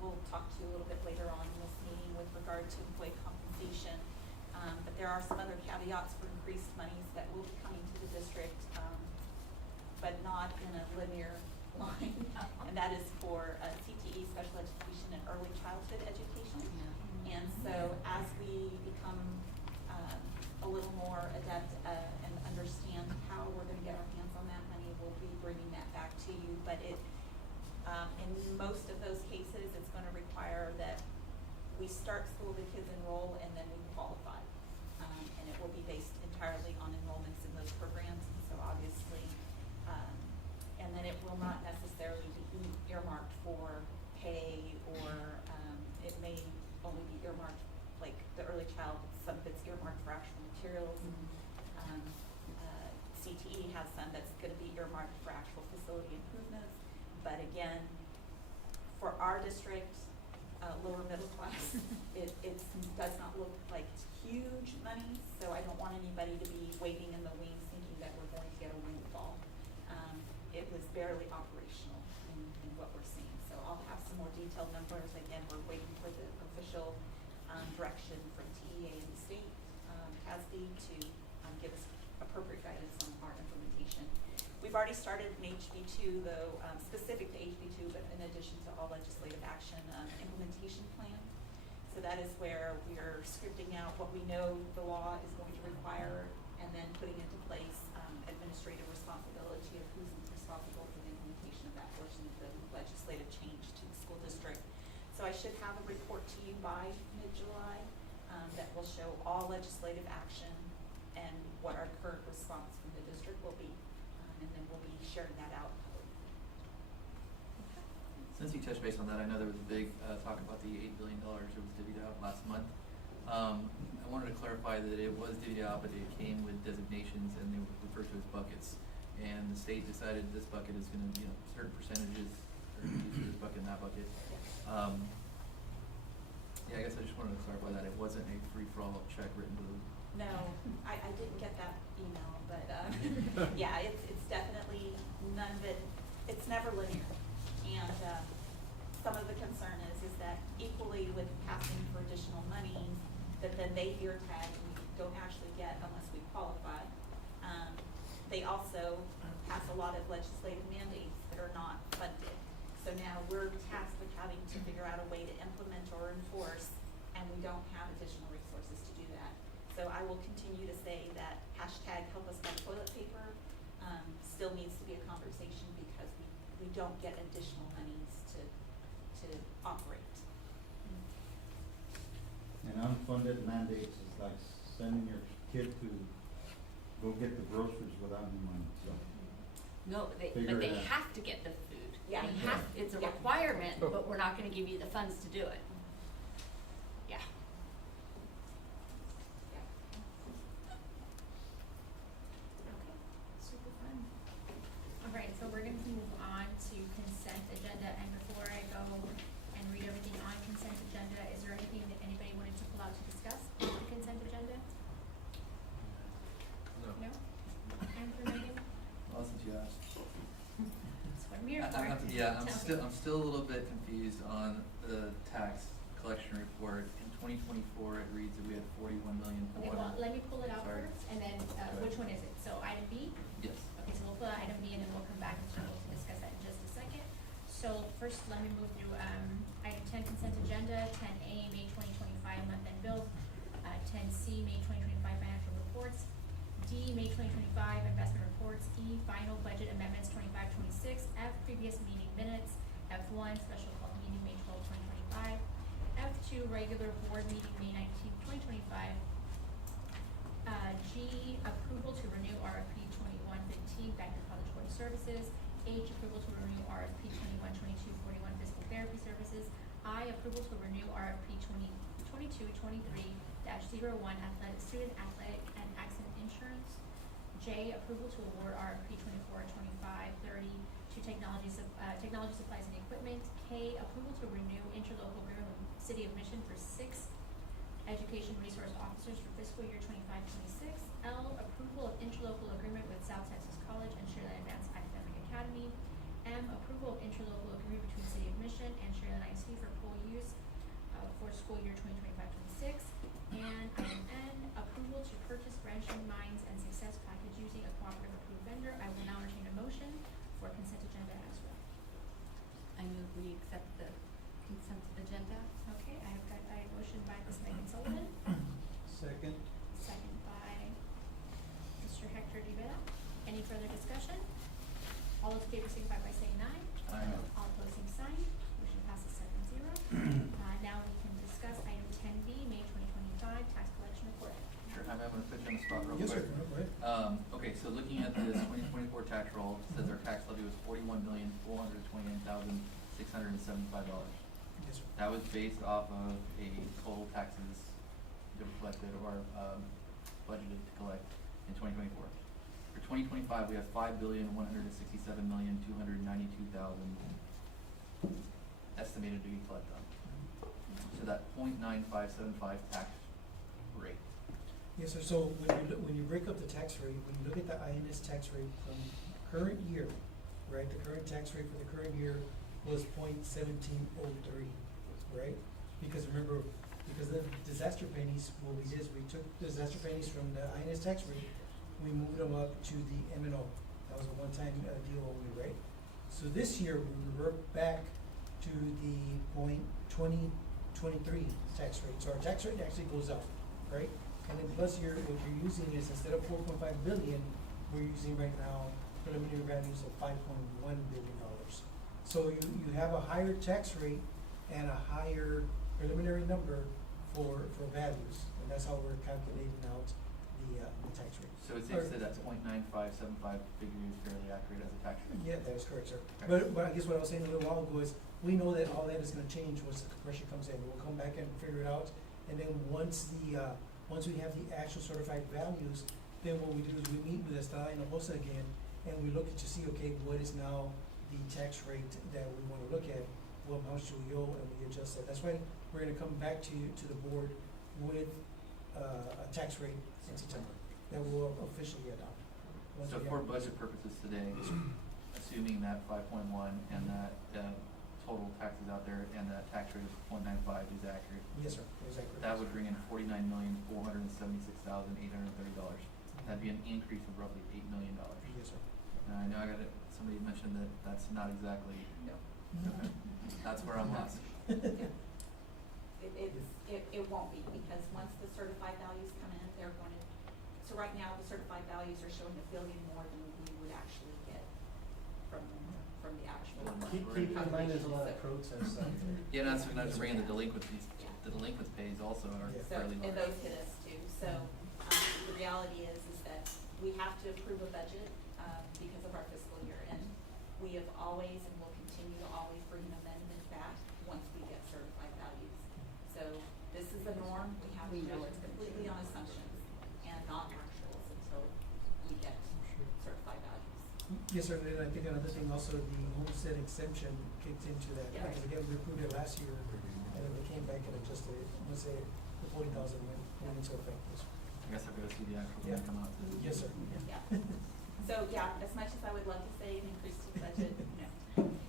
We'll talk to you a little bit later on in this meeting with regard to employee compensation. But there are some other caveats for increased monies that will be coming to the district, but not in a linear line. And that is for CTE, special education, and early childhood education. And so as we become a little more adept and understand how we're gonna get our hands on that money, we'll be bringing that back to you. But in most of those cases, it's gonna require that we start school, the kids enroll, and then we qualify. And it will be based entirely on enrollments in those programs, and so obviously, and then it will not necessarily be earmarked for pay, or it may only be earmarked, like the early child, some of it's earmarked for actual materials. CTE has some that's gonna be earmarked for actual facility improvements, but again, for our district, lower middle class, it does not look like huge money, so I don't want anybody to be waiting in the wings thinking that we're going to get a windfall. It was barely operational in what we're seeing, so I'll have some more detailed numbers. Again, we're waiting for the official direction from TEA and the state, CASB, to give us appropriate guidance on our implementation. We've already started in HB2, though, specific to HB2, but in addition to all legislative action, implementation plan. So that is where we're scripting out what we know the law is going to require, and then putting into place administrative responsibility of who's responsible for the implementation of that portion of the legislative change to the school district. So I should have a report to you by mid-July that will show all legislative action and what our current response from the district will be. And then we'll be sharing that out publicly. Since you touched base on that, I know there was a big talk about the $8 billion that was divvied out last month. I wanted to clarify that it was divvied out, but it came with designations and they were referred to as buckets. And the state decided this bucket is going to, certain percentages are used for this bucket and that bucket. Yeah, I guess I just wanted to clarify that it wasn't a free-for-all check written to the. No, I didn't get that email, but yeah, it's definitely none of it. It's never linear, and some of the concern is that equally with passing for additional monies, that then they ear tag and we don't actually get unless we qualify. They also pass a lot of legislative mandates that are not funded. So now we're tasked with having to figure out a way to implement or enforce, and we don't have additional resources to do that. So I will continue to say that hashtag help us buy toilet paper still needs to be a conversation because we don't get additional monies to operate. And unfunded mandates is like sending your kid to go get the groceries without any money, so. No, Figure but they it out. have to get the food. Yeah. They have, it's a Yeah. requirement, Oh. but we're not gonna give you the funds to do it. Yeah. Okay, super fun. All right, so we're gonna move on to consent agenda, and before I go and read everything on consent agenda, is there anything that anybody wanted to pull out to discuss on the consent agenda? No? Andrew, Megan? Well, since you asked. That's what I'm here for. Yeah, I'm Tell me. still a little bit confused on the tax collection report. In 2024, it reads that we had 41 million. Okay, well, let me pull it out Sorry. first, and then, Okay. which one is it? So item B? Yes. Okay, so we'll pull out item B, and then we'll come back and circle to discuss that in just a second. So first, let me move through, item 10 consent agenda, 10A, May 2025 month-end bills, 10C, May 2025 financial reports, D, May 2025 investment reports, E, final budget amendments 25-26, F, previous meeting minutes, F1, special call meeting, May 12, 2025, F2, regular board meeting, May 19, 2025, G, approval to renew RFP 2115, Vector College Board of Services, H, approval to renew RFP 212241, physical therapy services, I, approval to renew RFP 2022-23-01, student athletic and accident insurance, J, approval to award RFP 242530 to technology supplies and equipment, K, approval to renew interlocal agreement with City of Mission for 6 education resource officers for fiscal year 25-26, L, approval of interlocal agreement with South Texas College and Sharyland Advanced Academic Academy, M, approval of interlocal agreement between City of Mission and Sharyland ISD for pool use for school year 2025-26, and item N, approval to purchase branching mines and success package using a cooperative approved vendor. I will now entertain a motion for consent agenda as well. I move we accept the consent agenda. Okay, I have got a motion by Ms. Megan Sullivan, Second. second by Mr. Hector Rivera. Any further discussion? All those in favor signify by saying aye. Aye. All opposed, same sign. Motion passes 7-0. Now we can discuss item 10B, May 2025 tax collection report. Sure, I'm gonna put you on the spot real Yes, sir. quick. Go ahead. Okay, so looking at this 2024 tax roll, it says our tax levy was $41,429,675. Yes, sir. That was based off of a total taxes that were collected or budgeted to collect in 2024. For 2025, we have $5,167,292,000 estimated to be collected on. So that 0.9575 tax rate. Yes, sir, so when you break up the tax rate, when you look at the INS tax rate from current year, right, the current tax rate for the current year was 0.1703, right? Because remember, because of the disaster pennies, what we did is we took the disaster pennies from the INS tax rate, we moved them up to the M&O. That was a one-time deal only, right? So this year, we revert back to the 0.2023 tax rate. So our tax rate actually goes up, right? And then plus what you're using is instead of 4.5 billion, we're using right now preliminary values of $5.1 billion. So you have a higher tax rate and a higher preliminary number for values, and that's how we're calculating out the tax rate. So it's safe to say that 0.9575 figure is fairly accurate as a tax rate? Yeah, that is correct, sir. Okay. But I guess what I was saying a little while ago is, we know that all that is gonna change once the compression comes in. We'll come back and figure it out, and then once we have the actual certified values, then what we do is we meet with Estela and Osa again, and we look to see, okay, what is now the tax rate that we wanna look at, how much do we owe, and we adjust that. That's why we're gonna come back to the board with a tax rate in September that we'll officially adopt. Once So we for have- budget purposes today, assuming that 5.1 and that total taxes out there and that tax rate of 0.95 is accurate, Yes, sir, exactly. that would bring in $49,476,830. That'd be an increase of roughly $8 million. Yes, sir. Now, I know somebody mentioned that that's not exactly, No. okay, that's where I'm lost. It won't be, because once the certified values come in, they're going to, so right now, the certified values are showing $1 billion more than we would actually get from the actual. Keep in mind, there's a lot of protests out there. Yeah, that's when I was bringing the delinquencies, the delinquent pays also are Yeah. So, fairly and large. those hit us too, so, the reality is that we have to approve a budget, because of our fiscal year, and we have always and will continue to always bring an amendment back once we get certified values. So, this is the norm, we have to We know go it's completely on assumptions and not actuals until we get certified values. Yes, sir, and I think another thing also, the homestead exemption kicked into that, Yeah. because again, we approved it last year, and then we came back and adjusted it, let's say, the 40,000 went into effect this. I guess I've got to see the actual Yeah. one come out too. Yes, sir. Yeah. So, yeah, as much as I would love to say an increase to the budget, no.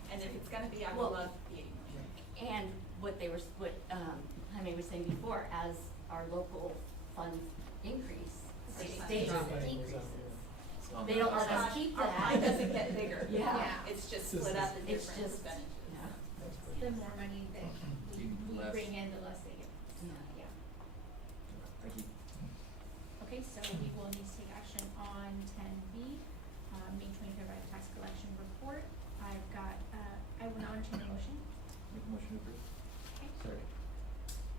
And if it's gonna be, I would Well- love the 80 million. And what Jaime was saying before, as our local funds increase, State state funds drop. decreases. So- They don't let Our us pie- keep Our pie that. doesn't get bigger. Yeah. It's just split up in It's different just- percentages. Yeah. That's great. The more money that we Less. bring in, the less they get. Yeah. Thank you. Okay, so we will need to take action on 10B, May 25th tax collection report. I will now entertain a motion. Make a motion to approve. Okay, Sorry.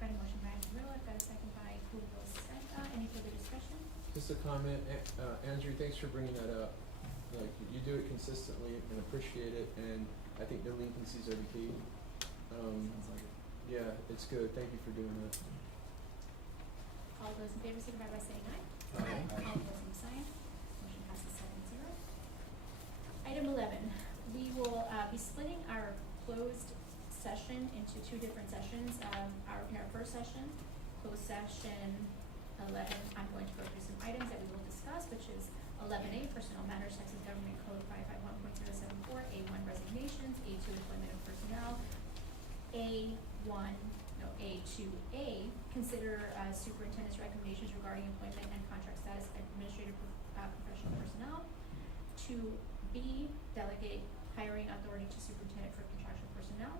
got a motion by Andrew, I've got a second by Julio Seta. Any further discussion? Just a comment, Andrew, thanks for bringing that up. Like, you do it consistently and appreciate it, and I think delinquencies are the key. Sounds like it. Yeah, it's good, thank you for doing that. All those in favor signify by saying aye. Aye. All opposed, same sign. Motion passes 7-0. Item 11, we will be splitting our closed session into two different sessions. In our first session, closed session 11, I'm going to go through some items that we will discuss, which is 11A, Personnel Matters, Texas Government Code 551.074, A1 Resignations, A2 Employment of Personnel, A2A, consider superintendent's recommendations regarding employment and contract status of administrative professional personnel. 2B, delegate hiring authority to superintendent for contractual personnel.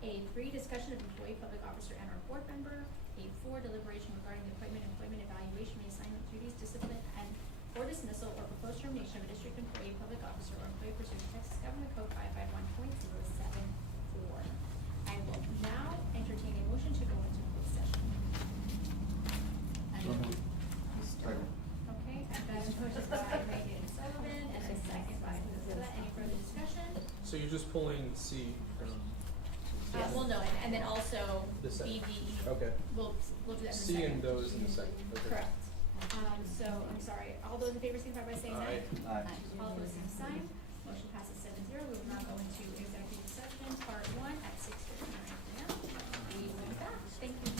A3, discussion of employee, public officer, and or board member. A4, deliberation regarding the appointment, employment, evaluation, reassignment duties, discipline, and or dismissal or proposed termination of a district employee, public officer, or employee pursuant to Texas Government Code 551.074. I will now entertain a motion to go into closed session. Second. Okay, I've got a motion by Megan Sullivan and a second by Priscilla. Any further discussion? So you're just pulling C from? Well, no, and then also The second. BD. Okay. We'll do that in a second. C and those in the second, okay. Correct. So, I'm sorry, all those in favor signify by saying aye. Aye. Aye. All opposed, same sign. Motion passes 7-0. We will now go into executive session, part 1 at 6:59 p.m. We will be back. Thank you.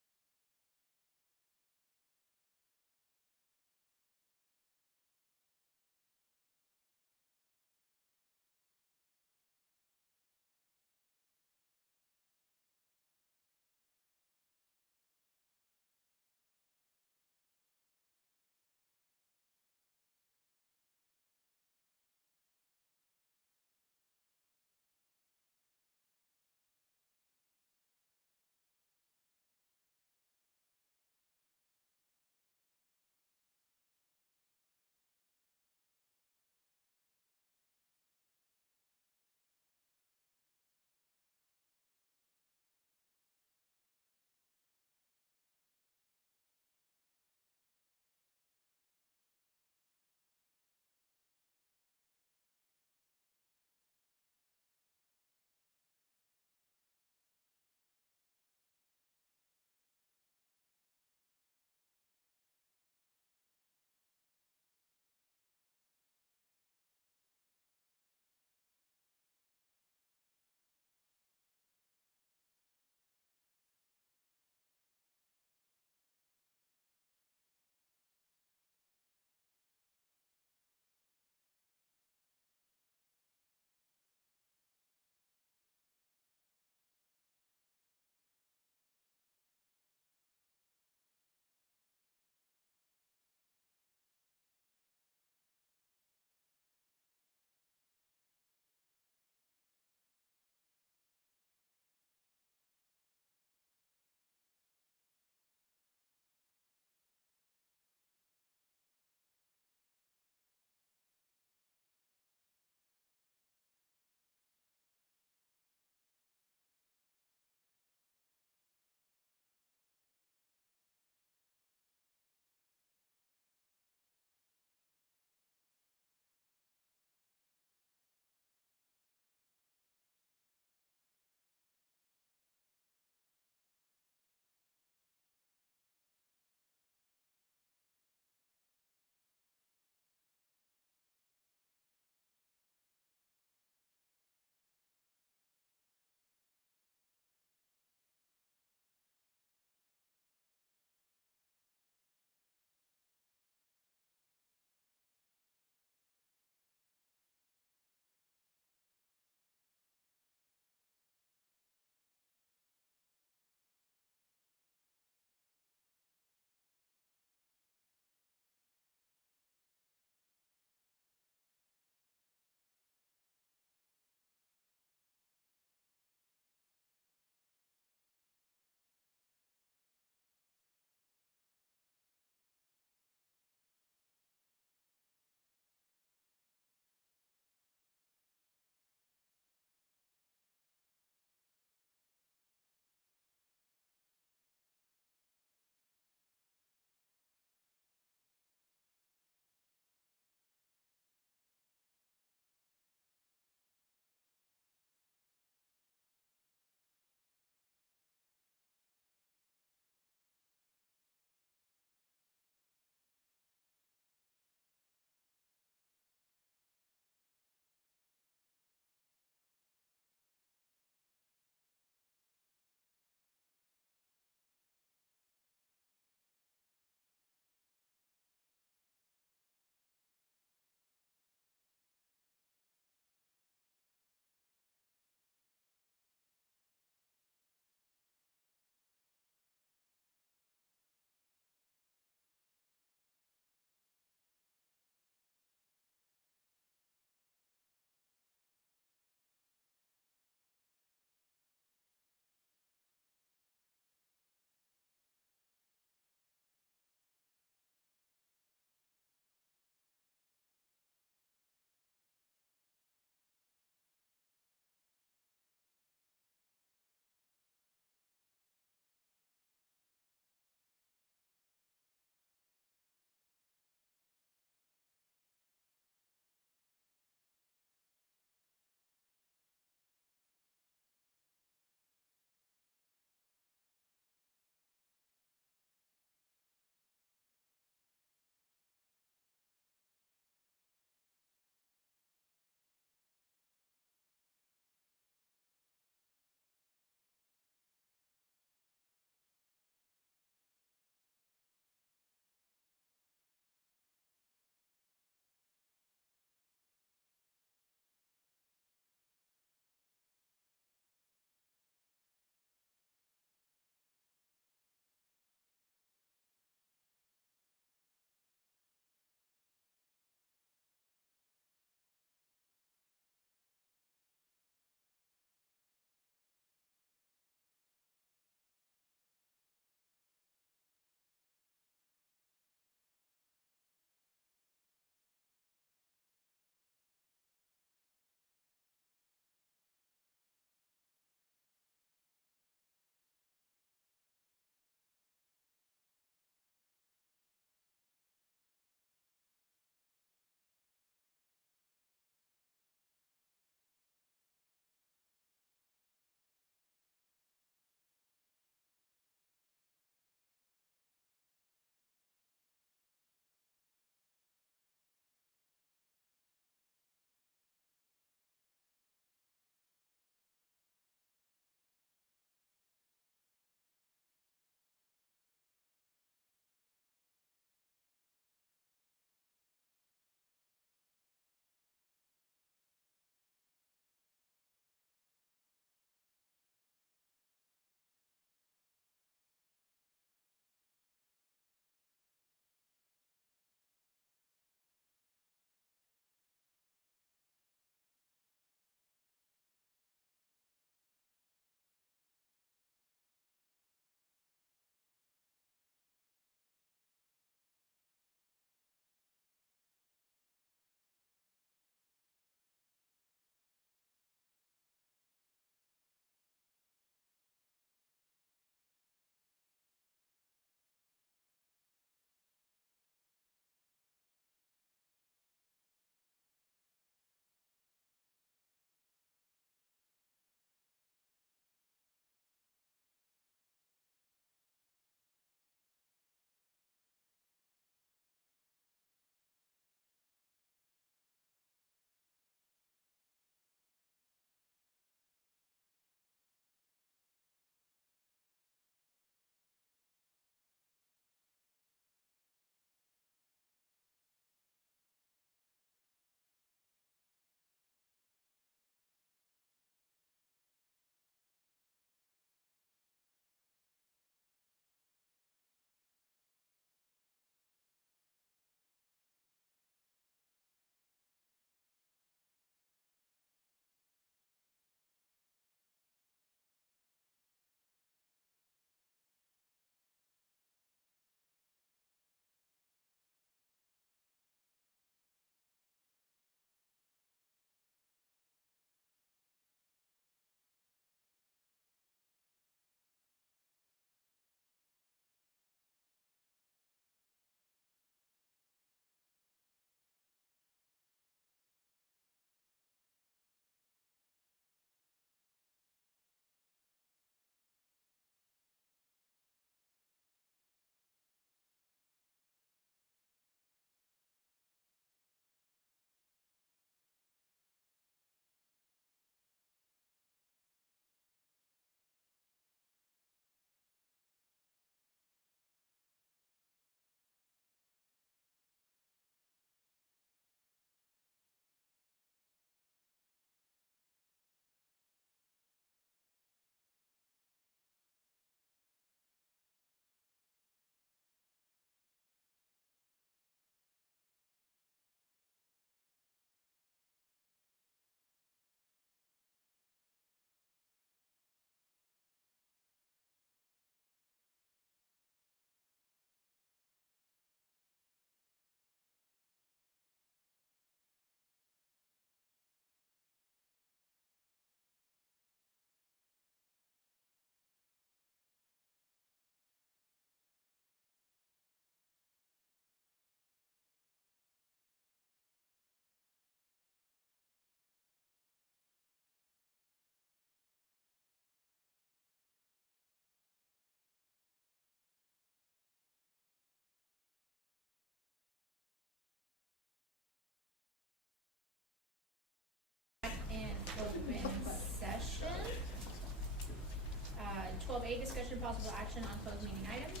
4A, discussion possible action on closed meeting items.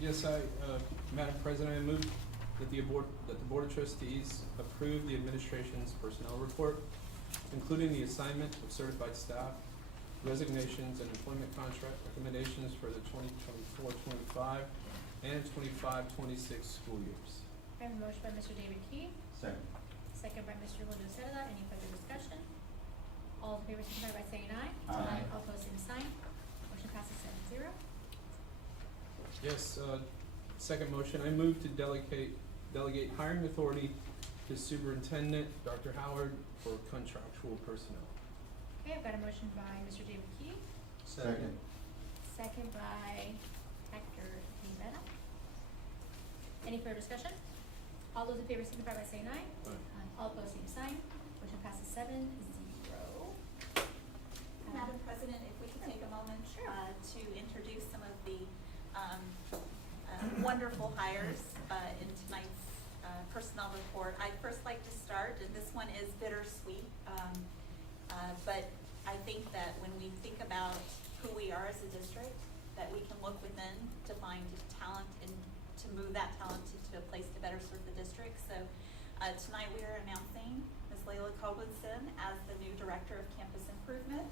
Yes, Madam President, I move that the Board of Trustees approve the administration's personnel report, including the assignment of certified staff, resignations, and employment contract recommendations for the 2024-25 and 25-26 school years. I have a motion by Mr. David Key, Second. second by Mr. Julio Cerda. Any further discussion? All in favor signify by saying aye. Aye. All opposed, same sign. Motion passes 7-0. Yes, second motion, I move to delegate hiring authority to Superintendent Dr. Howard for contractual personnel. Okay, I've got a motion by Mr. David Key, Second. second by Hector Rivera. Any further discussion? All those in favor signify by saying aye. Aye. All opposed, same sign. Motion passes 7-0. Madam President, if we could take a moment Sure. to introduce some of the wonderful hires in tonight's personnel report. I'd first like to start, and this one is bittersweet, but I think that when we think about who we are as a district, that we can look within to find talent and to move that talent to a place to better serve the district. So tonight we are announcing Ms. Layla Colbinson as the new Director of Campus Improvement.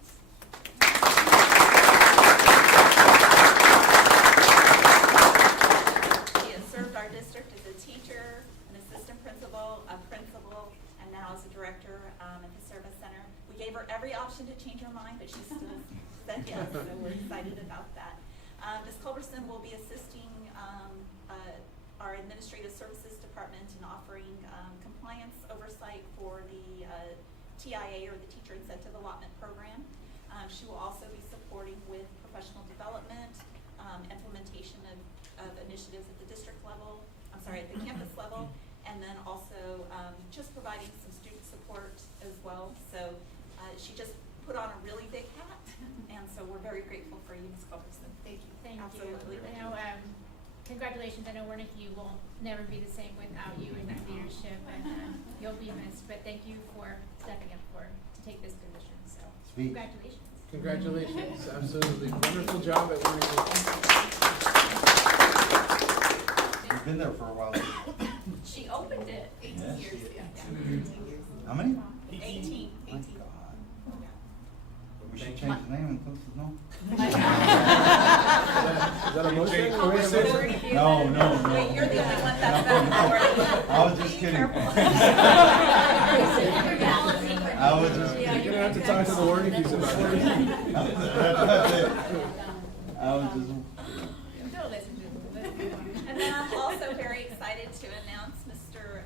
She has served our district as a teacher, an assistant principal, a principal, and now as a director at the service center. We gave her every option to change her mind, but she still said yes, so we're excited about that. Ms. Culberson will be assisting our administrative services department in offering compliance oversight for the TIA, or the Teacher Incentive Allotment Program. She will also be supporting with professional development, implementation of initiatives at the district level, at the campus level, and then also just providing some student support as well. So she just put on a really big hat, and so we're very grateful for you, Ms. Culberson. Thank you. Thank Absolutely. you. I know, congratulations. I know Wernicke will never be the same without you in that leadership, and you'll be missed. But thank you for stepping up to take this position. So Speak. congratulations. Congratulations, absolutely, wonderful job at Wernicke. You've been there for a while. She opened it 18 Yes. years ago. How many? 18. My God. We should change the name and let us know. Is that a motion? Or is it- No. Wait, you're the only one that's done I was just kidding. I was just You're kidding. gonna have to talk to the Wernicke's about it. I was just. Don't listen to them. And then I'm also very excited to announce Mr.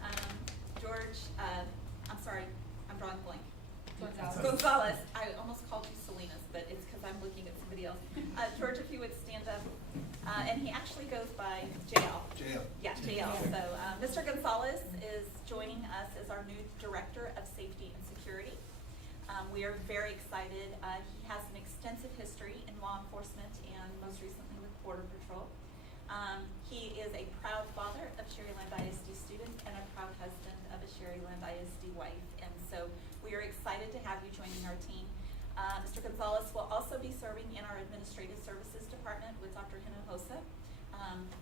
George, I'm drawing a blank. Gonzalez. I almost called you Salinas, but it's because I'm looking at somebody else. George, if you would stand up. And he actually goes by JL. JL. Yeah, JL. So Mr. Gonzalez is joining us as our new Director of Safety and Security. We are very excited. He has an extensive history in law enforcement and most recently with Border Patrol. He is a proud father of Sherryland ISD student and a proud husband of a Sherryland ISD wife. And so we are excited to have you joining our team. Mr. Gonzalez will also be serving in our Administrative Services Department with Dr. Hinojosa.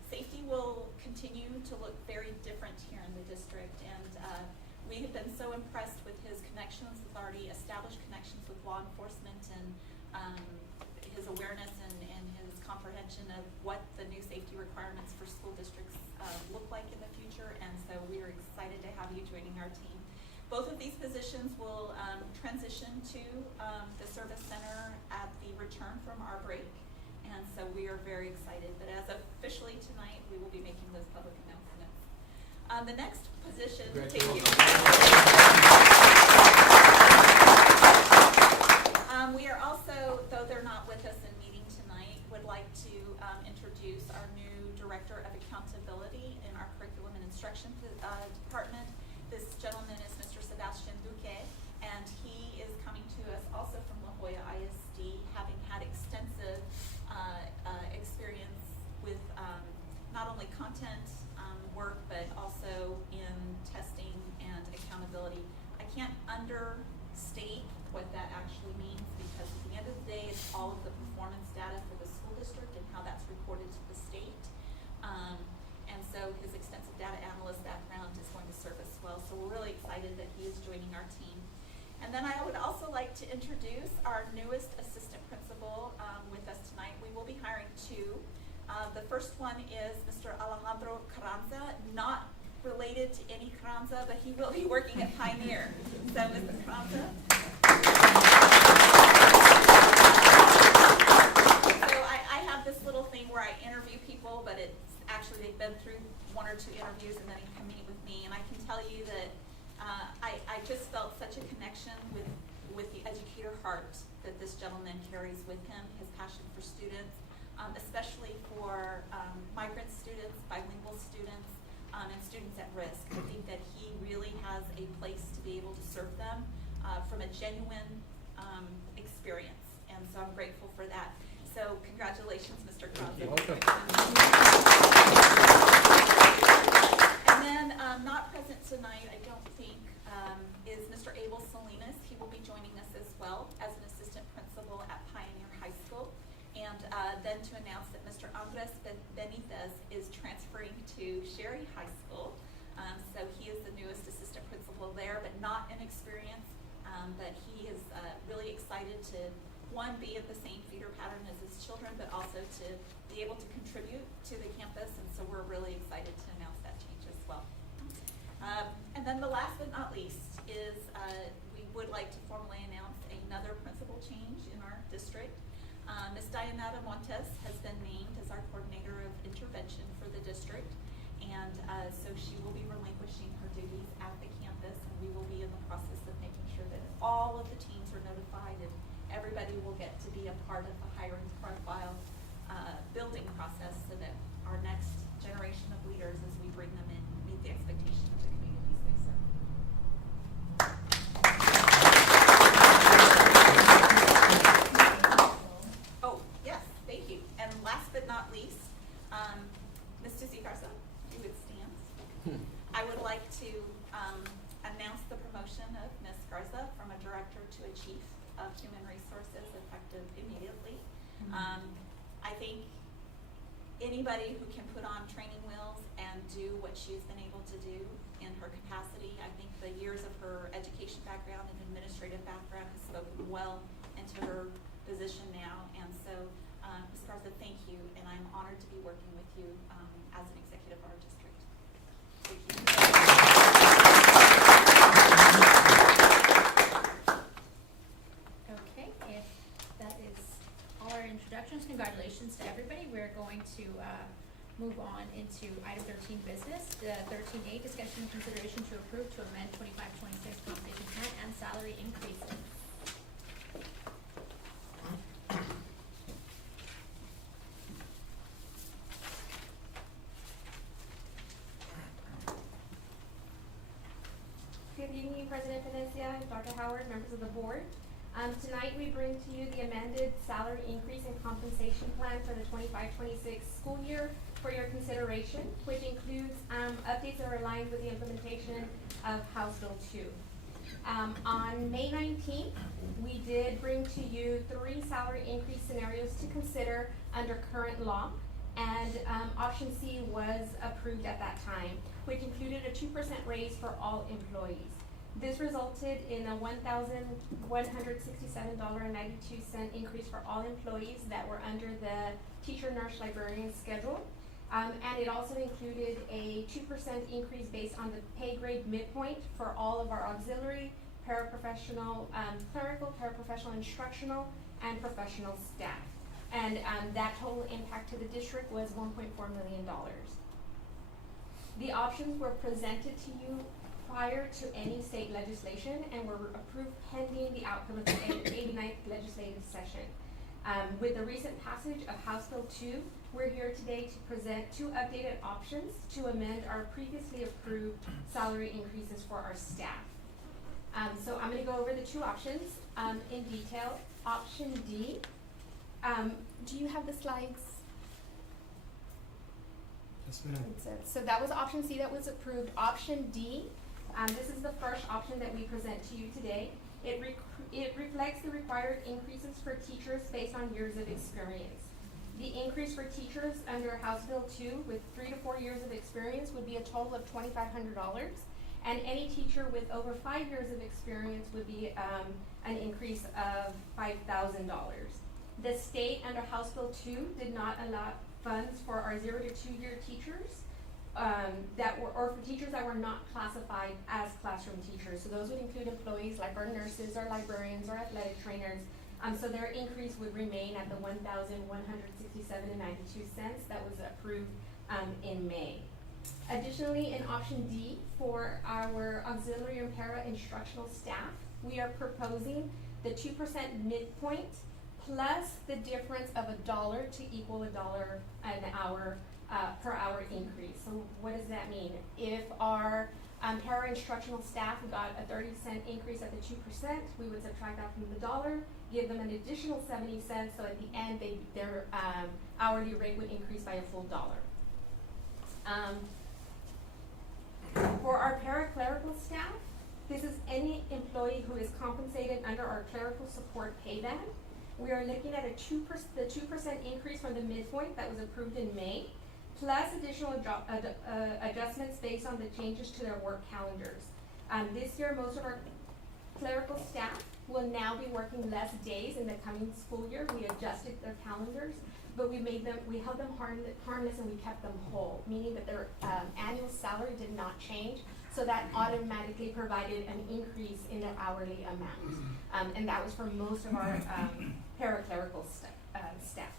Safety will continue to look very different here in the district, and we have been so impressed with his connections, with already established connections with law enforcement, and his awareness and his comprehension of what the new safety requirements for school districts look like in the future, and so we are excited to have you joining our team. Both of these positions will transition to the service center at the return from our break, and so we are very excited. But as officially tonight, we will be making those public announcements. The next position, thank you. We are also, though they're not with us in meeting tonight, would like to introduce our new Director of Accountability in our Curriculum and Instruction Department. This gentleman is Mr. Sebastian Bouquet, and he is coming to us also from La Jolla ISD, having had extensive experience with not only content work, but also in testing and accountability. I can't understate what that actually means, because at the end of the day, it's all of the performance data for the school district. also his extensive data analyst background is going to serve us well. So we're really excited that he is joining our team. And then I would also like to introduce our newest assistant principal with us tonight. We will be hiring two. The first one is Mr. Alejandro Carranza, not related to any Carranza, but he will be working at Pioneer. So, Mr. Carranza. So I have this little thing where I interview people, but it's actually they've been through one or two interviews and then they come meet with me. And I can tell you that I just felt such a connection with the educator heart that this gentleman carries with him, his passion for students, especially for migrant students, bilingual students, and students at risk. I think that he really has a place to be able to serve them from a genuine experience, and so I'm grateful for that. So congratulations, Mr. Carranza. You're welcome. And then not present tonight, I don't think, is Mr. Abel Salinas. He will be joining us as well as an assistant principal at Pioneer High School. And then to announce that Mr. Andres Benitez is transferring to Sherry High School. So he is the newest assistant principal there, but not in experience. But he is really excited to, one, be in the same feeder pattern as his children, but also to be able to contribute to the campus. And so we're really excited to announce that change as well. And then the last but not least is we would like to formally announce another principal change in our district. Ms. Dianata Montes has been named as our coordinator of intervention for the district, and so she will be relinquishing her duties at the campus, and we will be in the process of making sure that all of the teams are notified and everybody will get to be a part of the hiring profile building process so that our next generation of leaders, as we bring them in, meet the expectation of the communities they serve. Oh, yes, thank you. And last but not least, Ms. Susie Garza, you would stand. I would like to announce the promotion of Ms. Garza from a director to a chief of human resources effective immediately. I think anybody who can put on training wheels and do what she's been able to do in her capacity, I think the years of her education background and administrative background has spoken well into her position now. And so, Ms. Garza, thank you, and I'm honored to be working with you as an executive of our district. Thank you. Okay, if that is all our introductions, congratulations to everybody. We're going to move on into item 13 business. 13A, discussion and consideration to approve to amend 25-26 compensation plan and salary increases. Good evening, President Venecia, Dr. Howard, members of the board. Tonight we bring to you the amended salary increase and compensation plan for the 25-26 school year for your consideration, which includes updates that are aligned with the implementation of House Bill 2. On May 19th, we did bring to you 3 salary increase scenarios to consider under current law, and option C was approved at that time, which included a 2% raise for all employees. This resulted in a $1,167.92 increase for all employees that were under the teacher, nurse, librarian schedule. And it also included a 2% increase based on the pay grade midpoint for all of our auxiliary, paraprofessional, clerical, paraprofessional, instructional, and professional staff. And that total impact to the district was $1.4 million. The options were presented to you prior to any state legislation and were approved pending the outcome of the 89th legislative session. With the recent passage of House Bill 2, we're here today to present 2 updated options to amend our previously approved salary increases for our staff. So I'm going to go over the 2 options in detail. Option D, do you have the slides? Yes, ma'am. So that was option C that was approved. Option D, this is the first option that we present to you today. It reflects the required increases for teachers based on years of experience. The increase for teachers under House Bill 2 with 3 to 4 years of experience would be a total of $2,500. And any teacher with over 5 years of experience would be an increase of $5,000. The state under House Bill 2 did not allot funds for our 0 to 2 year teachers or for teachers that were not classified as classroom teachers. So those would include employees like our nurses, our librarians, our athletic trainers. So their increase would remain at the $1,167.92 that was approved in May. Additionally, in option D, for our auxiliary and para-instructional staff, we are proposing the 2% midpoint plus the difference of $1 to equal $1 an hour per hour increase. So what does that mean? If our para-instructional staff got a 30-cent increase at the 2%, we would subtract that from the $1, give them an additional 70 cents, so at the end their hourly rate would increase by a full $1. For our para-clerical staff, this is any employee who is compensated under our clerical support pay band. We are looking at the 2% increase from the midpoint that was approved in May, plus additional adjustments based on the changes to their work calendars. This year, most of our clerical staff will now be working less days in the coming school year. We adjusted their calendars, but we held them harmless and we kept them whole, meaning that their annual salary did not change, so that automatically provided an increase in their hourly amount. And that was for most of our paraclerical staff.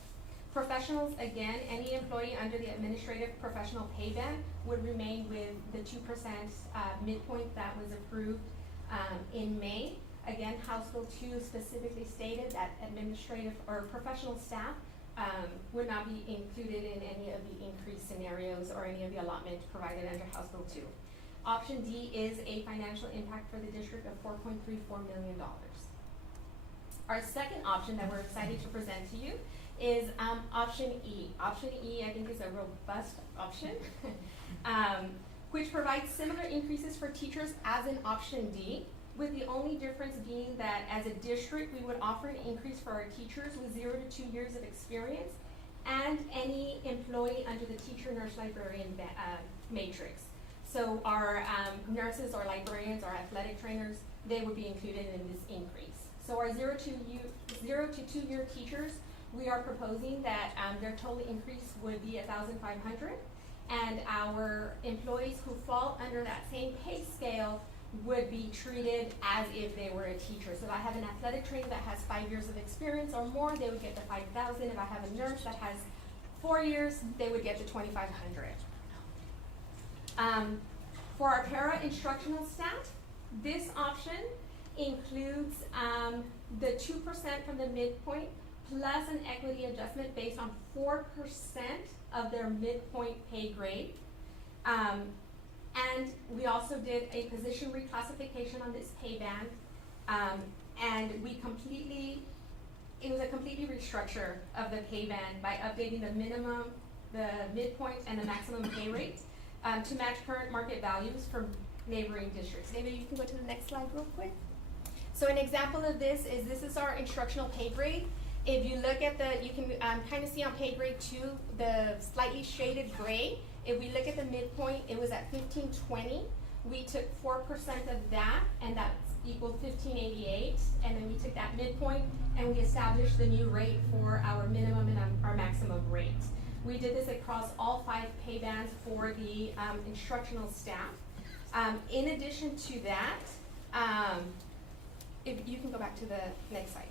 Professionals, again, any employee under the administrative professional pay band would remain with the 2% midpoint that was approved in May. Again, House Bill 2 specifically stated that administrative or professional staff would not be included in any of the increase scenarios or any of the allotment provided under House Bill 2. Option D is a financial impact for the district of $4.34 million. Our second option that we're excited to present to you is option E. Option E, I think, is a robust option, which provides similar increases for teachers as in option D, with the only difference being that as a district, we would offer an increase for our teachers with 0 to 2 years of experience and any employee under the teacher nurse librarian matrix. So our nurses or librarians or athletic trainers, they would be included in this increase. So our 0 to 2 year teachers, we are proposing that their total increase would be $1,500, and our employees who fall under that same pay scale would be treated as if they were a teacher. So if I have an athletic trainer that has 5 years of experience or more, they would get the $5,000. If I have a nurse that has 4 years, they would get the $2,500. For our para-instructional staff, this option includes the 2% from the midpoint plus an equity adjustment based on 4% of their midpoint pay grade. And we also did a position reclassification on this pay band, and it was a completely restructure of the pay band by updating the minimum, the midpoint, and the maximum pay rate to match current market values from neighboring districts. Maybe you can go to the next slide real quick. So an example of this is our instructional pay grade. If you look at you can kind of see on pay grade 2, the slightly shaded gray. If we look at the midpoint, it was at 1520. We took 4% of that, and that's equaled 1588. And then we took that midpoint, and we established the new rate for our minimum and our maximum rate. We did this across all 5 pay bands for the instructional staff. In addition to that, if you can go back to the next slide.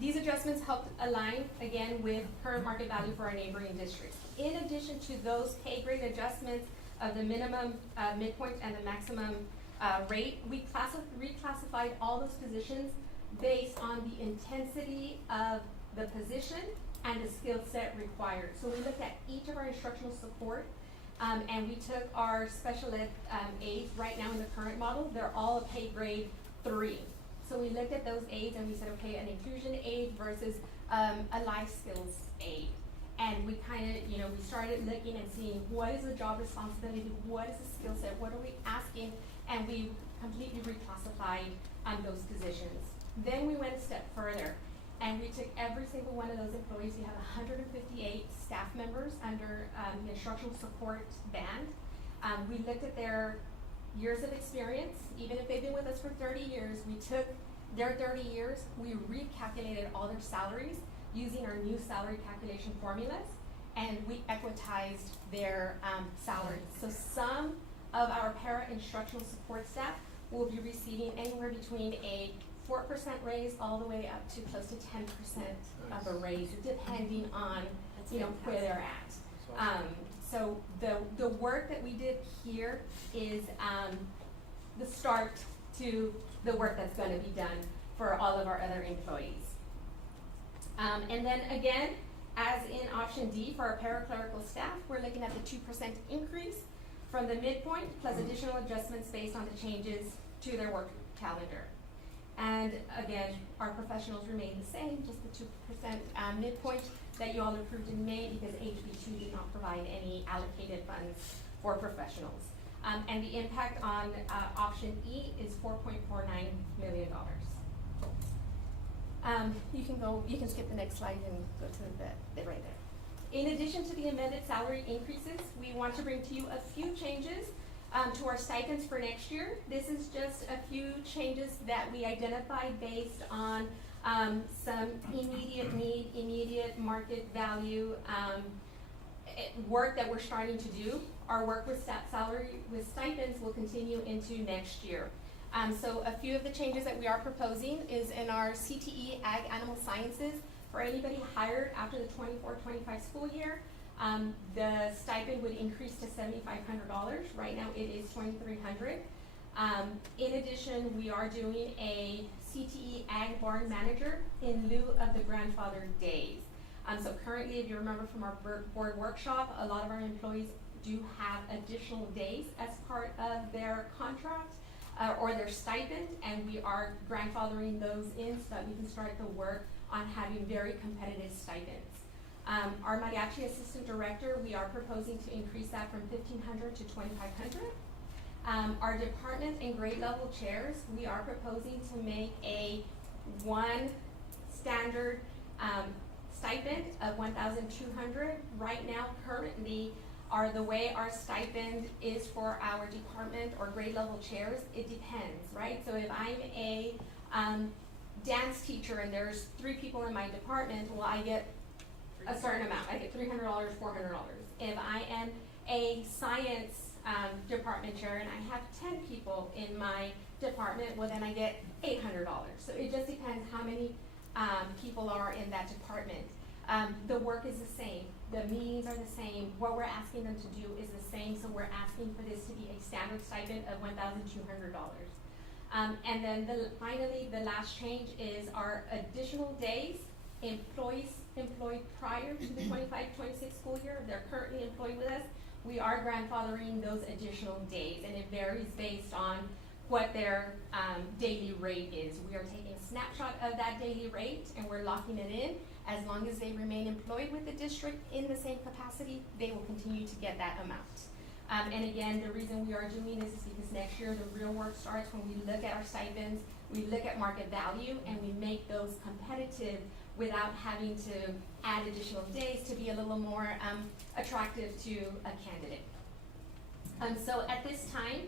These adjustments helped align, again, with current market value for our neighboring districts. In addition to those pay grade adjustments of the minimum midpoint and the maximum rate, we reclassified all those positions based on the intensity of the position and the skill set required. So we looked at each of our instructional support, and we took our special ed aides right now in the current model. They're all a pay grade 3. So we looked at those aides and we said, okay, an inclusion aide versus a life skills aide. And we kind of, we started looking and seeing what is the job responsibility, what is the skill set, what are we asking, and we completely reclassified those positions. Then we went a step further. And we took every single one of those employees. We have 158 staff members under the instructional support band. We looked at their years of experience. Even if they've been with us for 30 years, we took their 30 years, we recalculated all their salaries using our new salary calculation formulas, and we equitized their salaries. So some of our para-instructional support staff will be receiving anywhere between a 4% raise all the way up to close to 10% of a raise, depending on, you know, where they're at. So the work that we did here is the start to the work that's gonna be done for all of our other employees. And then again, as in option D for our paraclerical staff, we're looking at the 2% increase from the midpoint plus additional adjustments based on the changes to their work calendar. And again, our professionals remain the same, just the 2% midpoint that you all approved in May, because HB2 did not provide any allocated funds for professionals. And the impact on option E is $4.49 million. You can skip the next slide and go to the right there. In addition to the amended salary increases, we want to bring to you a few changes to our stipends for next year. This is just a few changes that we identified based on some immediate need, immediate market value work that we're starting to do. Our work with stipends will continue into next year. So a few of the changes that we are proposing is in our CTE Ag Animal Sciences. For anybody hired after the 24-25 school year, the stipend would increase to $7,500. Right now it is $2,300. In addition, we are doing a CTE Ag Barn Manager in lieu of the grandfather days. So currently, if you remember from our board workshop, a lot of our employees do have additional days as part of their contract or their stipend, and we are grandfathering those in so that we can start the work on having very competitive stipends. Our mariachi assistant director, we are proposing to increase that from $1,500 to $2,500. Our department and grade level chairs, we are proposing to make a one standard stipend of $1,200. Right now, currently, the way our stipend is for our department or grade level chairs, it depends, right? So if I'm a dance teacher and there's 3 people in my department, well, I get a certain amount. I get $300, $400. If I am a science department chair and I have 10 people in my department, well, then I get $800. So it just depends how many people are in that department. The work is the same. The meetings are the same. What we're asking them to do is the same, so we're asking for this to be a standard stipend of $1,200. And then finally, the last change is our additional days. Employees employed prior to the 25-26 school year, they're currently employed with us, we are grandfathering those additional days, and it varies based on what their daily rate is. We are taking a snapshot of that daily rate and we're locking it in. As long as they remain employed with the district in the same capacity, they will continue to get that amount. And again, the reason we are doing this is because next year the real work starts when we look at our stipends, we look at market value, and we make those competitive without having to add additional days to be a little more attractive to a candidate. So at this time,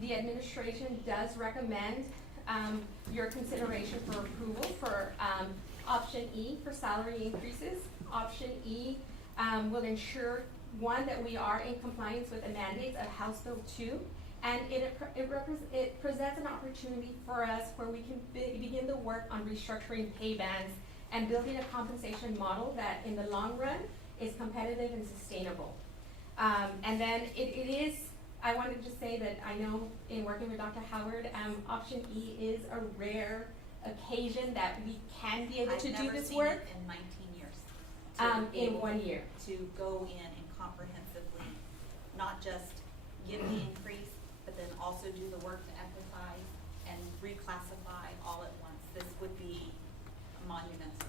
the administration does recommend your consideration for approval for option E for salary increases. Option E will ensure, one, that we are in compliance with the mandates of House Bill 2, and it presents an opportunity for us where we can begin the work on restructuring pay bands and building a compensation model that in the long run is competitive and sustainable. And then I wanted to say that I know in working with Dr. Howard, option E is a rare occasion that we can be able to do this work. I've never seen it in 19 years. In 1 year. To go in and comprehensively, not just give the increase, but then also do the work to equitize and reclassify all at once. This would be monumental.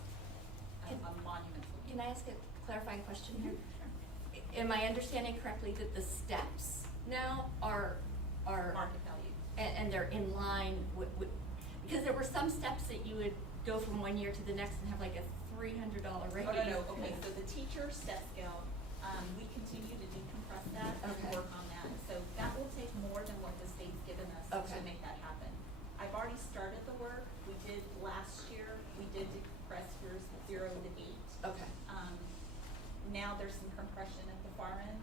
Can I ask a clarifying question here? Am I understanding correctly that the steps now are Market value. and they're in line with, because there were some steps that you had go from one year to the next and have like a $300 raise? Oh, no, okay, so the teacher step scale, we continue to decompress that and Okay. work on that. So that will take more than what the state's given us Okay. to make that happen. I've already started the work. We did last year, we did decompress yours 0 to 8. Okay. Now there's some compression at the far end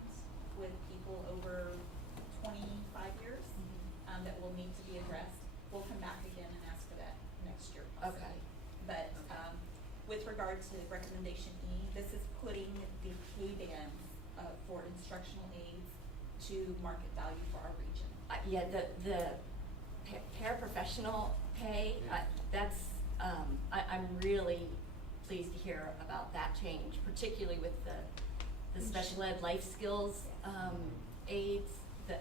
with people over 25 years, that will need to be addressed. We'll come back again and ask for that next year possibly. Okay. But, with regard to recommendation E, this is putting the pay bands, for instructional aides to market value for our region. Yeah, the paraprofessional pay, that's, I'm really pleased to hear about that change, particularly with the special ed life skills, aides, the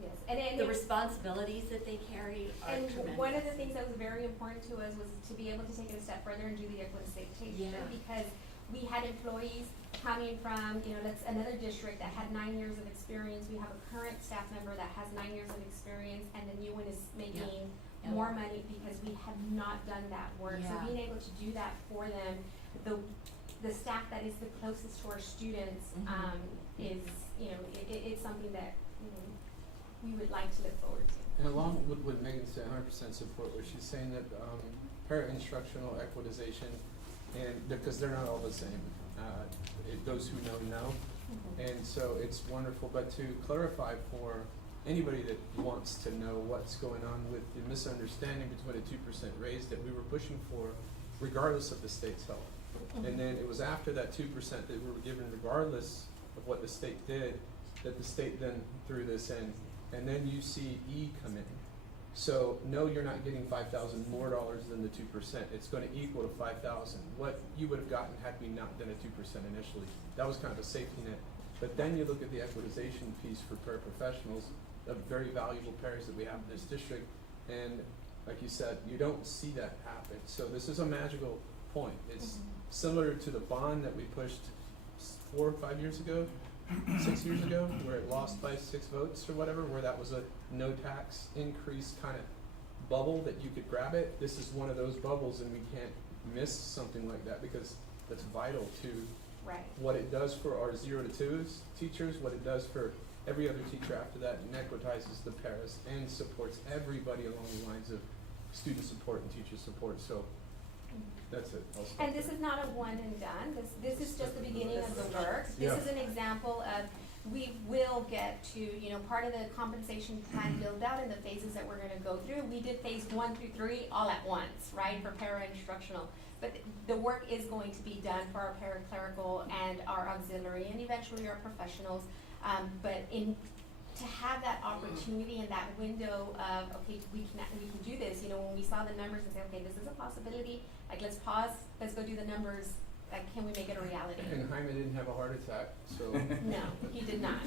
Yes, and the responsibilities that they carry are And tremendous. one of the things that was very important to us was to be able to take it a step further and do the equitation, Yeah. because we had employees coming from, that's another district that had 9 years of experience. We have a current staff member that has 9 years of experience, and the new one is making Yeah. more money because we have not done that work. Yeah. So being able to do that for them, the staff that is the closest to our students, Mhm. is, it's something that, we would like to look forward to. And along with what Megan said, 100% support what she's saying, that para-instructional equitization, and because they're not all the same, those who know. And so it's wonderful, but to clarify for anybody that wants to know what's going on with the misunderstanding between a 2% raise that we were pushing for, regardless of the state's help. And then it was after that 2% that we were given, regardless of what the state did, that the state then threw this in. And then you see E come in. So no, you're not getting $5,000 more than the 2%. It's going to equal to 5,000. What you would have gotten had we not done a 2% initially. That was kind of a safety net. But then you look at the equitization piece for paraprofessionals, the very valuable pairs that we have in this district, and like you said, you don't see that happen. So this is a magical point. It's similar to the bond that we pushed 4 or 5 years ago. 6 years ago, where it lost by 6 votes or whatever, where that was a no tax increase kind of bubble that you could grab it. This is one of those bubbles, and we can't miss something like that because that's vital to Right. what it does for our 0 to 2s teachers, what it does for every other teacher after that, and equitizes the paras and supports everybody along the lines of student support and teacher support. So that's it. I'll stop And this there. is not a one and done, this is just the beginning of the work. Yeah. This is an example of, we will get to, part of the compensation plan build out in the phases that we're gonna go through. We did phase 1 through 3 all at once, right, for para-instructional. But the work is going to be done for our paraclerical and our auxiliary and eventually our professionals. To have that opportunity and that window of, okay, we can do this, when we saw the numbers and say, okay, this is a possibility, like, let's pause, let's go do the numbers, like, can we make it a reality? And Jaime didn't have a heart attack, so. No, he did not.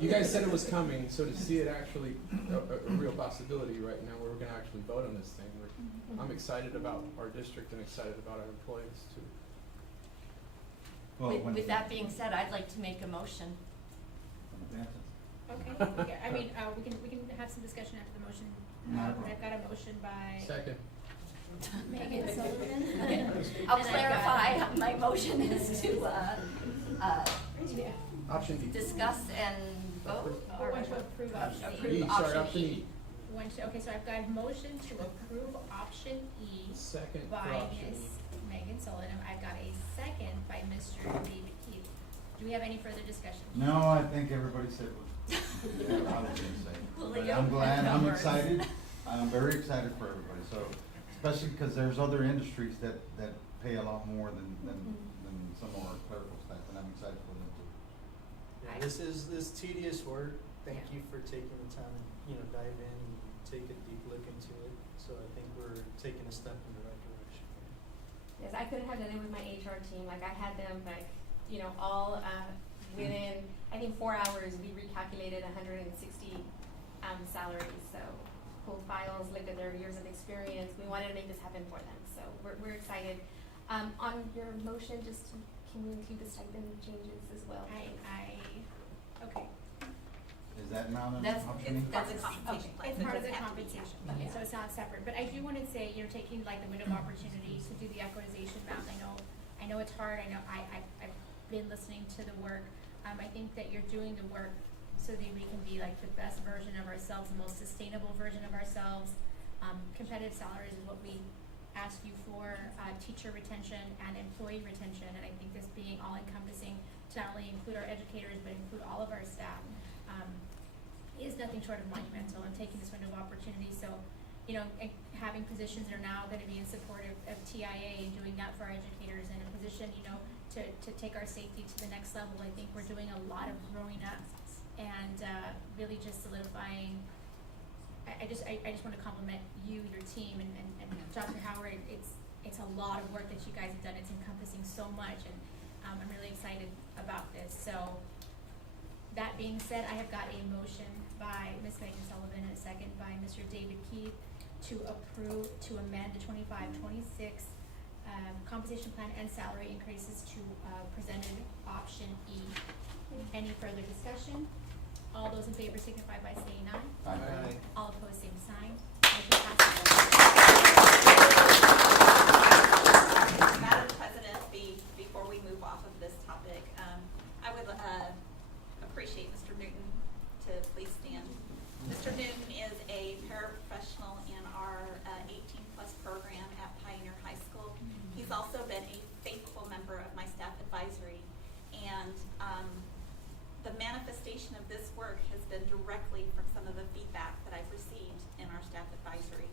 You guys said it was coming, so to see it actually a real possibility right now, where we're gonna actually vote on this thing, I'm excited about our district and excited about our employees too. Well, when- With that being said, I'd like to make a motion. Okay, yeah, we can have some discussion after the motion. I've got a motion by Second. Megan Sullivan. I'll And I've clarify, got- my motion is to, Option D. discuss and vote, or Want to approve option E. approve E, sorry, option option E. E. Okay, so I've got a motion to approve option E Second for by option Ms. E. Megan Sullivan. I've got a second by Mr. David Keith. Do we have any further discussion? No, I think everybody said what I was gonna say. Well, But you I'm have glad, I'm numbers. excited, I'm very excited for everybody, so, especially because there's other industries that pay a lot more than some of our clerical staff, and I'm excited for them too. Yeah, this is tedious work. Thank you for taking the time to, dive in and take a deep look into it. So I think we're taking a step in the right direction. Yes, I couldn't have done it with my HR team, like, I had them, all, within, I think 4 hours, we recalculated 160, salaries, so pulled files, looked at their years of experience, we wanted to make this happen for them, so we're excited. On your motion, can we include the stipend changes as well? Okay. Is that not an That's- option? That's a compensation plan. It's so it part of the doesn't have to be compensation cash. plan, Yeah. so it's not separate, but I do wanna say, you're taking like the window of opportunity to do the equitization math, I know it's hard, I've been listening to the work, I think that you're doing the work so that we can be like the best version of ourselves, the most sustainable version of ourselves. Competitive salaries is what we ask you for, teacher retention and employee retention, and I think this being all encompassing to not only include our educators, but include all of our staff, is nothing short of monumental, and taking this window of opportunity, so, and having positions that are now gonna be in support of TIA and doing that for our educators, and a position, to take our safety to the next level. I think we're doing a lot of growing up and, really just solidifying. I just wanna compliment you, your team, and Dr. Howard, it's a lot of work that you guys have done, it's encompassing so much, and, I'm really excited about this, so. That being said, I have got a motion by Ms. Megan Sullivan and a second by Mr. David Keith to amend the 25-26 compensation plan and salary increases to, presented option E. Any further discussion? All those in favor signify by saying aye. Aye. All opposed, same sign. Motion passes. Madam President, before we move off of this topic, I would appreciate Mr. Newton to please stand. Mr. Newton is a paraprofessional in our 18+ program at Pioneer High School. He's also been a faithful member of my staff advisory, and the manifestation of this work has been directly from some of the feedback that I've received in our staff advisory.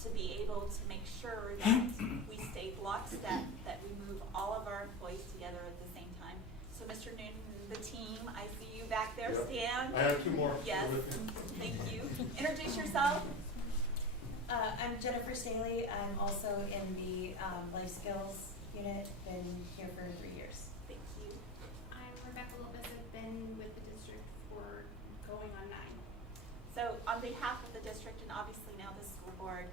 To be able to make sure that we stay lockstep, that we move all of our employees together at the same time. So Mr. Newton, the team, I see you back there, Yep. stand. I have two more. Yes, thank you. Introduce yourself. I'm Jennifer Staley. I'm also in the life skills unit. Been here for 3 years. Thank you. I'm Rebecca Lopez. I've been with the district for going on 9. So on behalf of the district and obviously now the school board,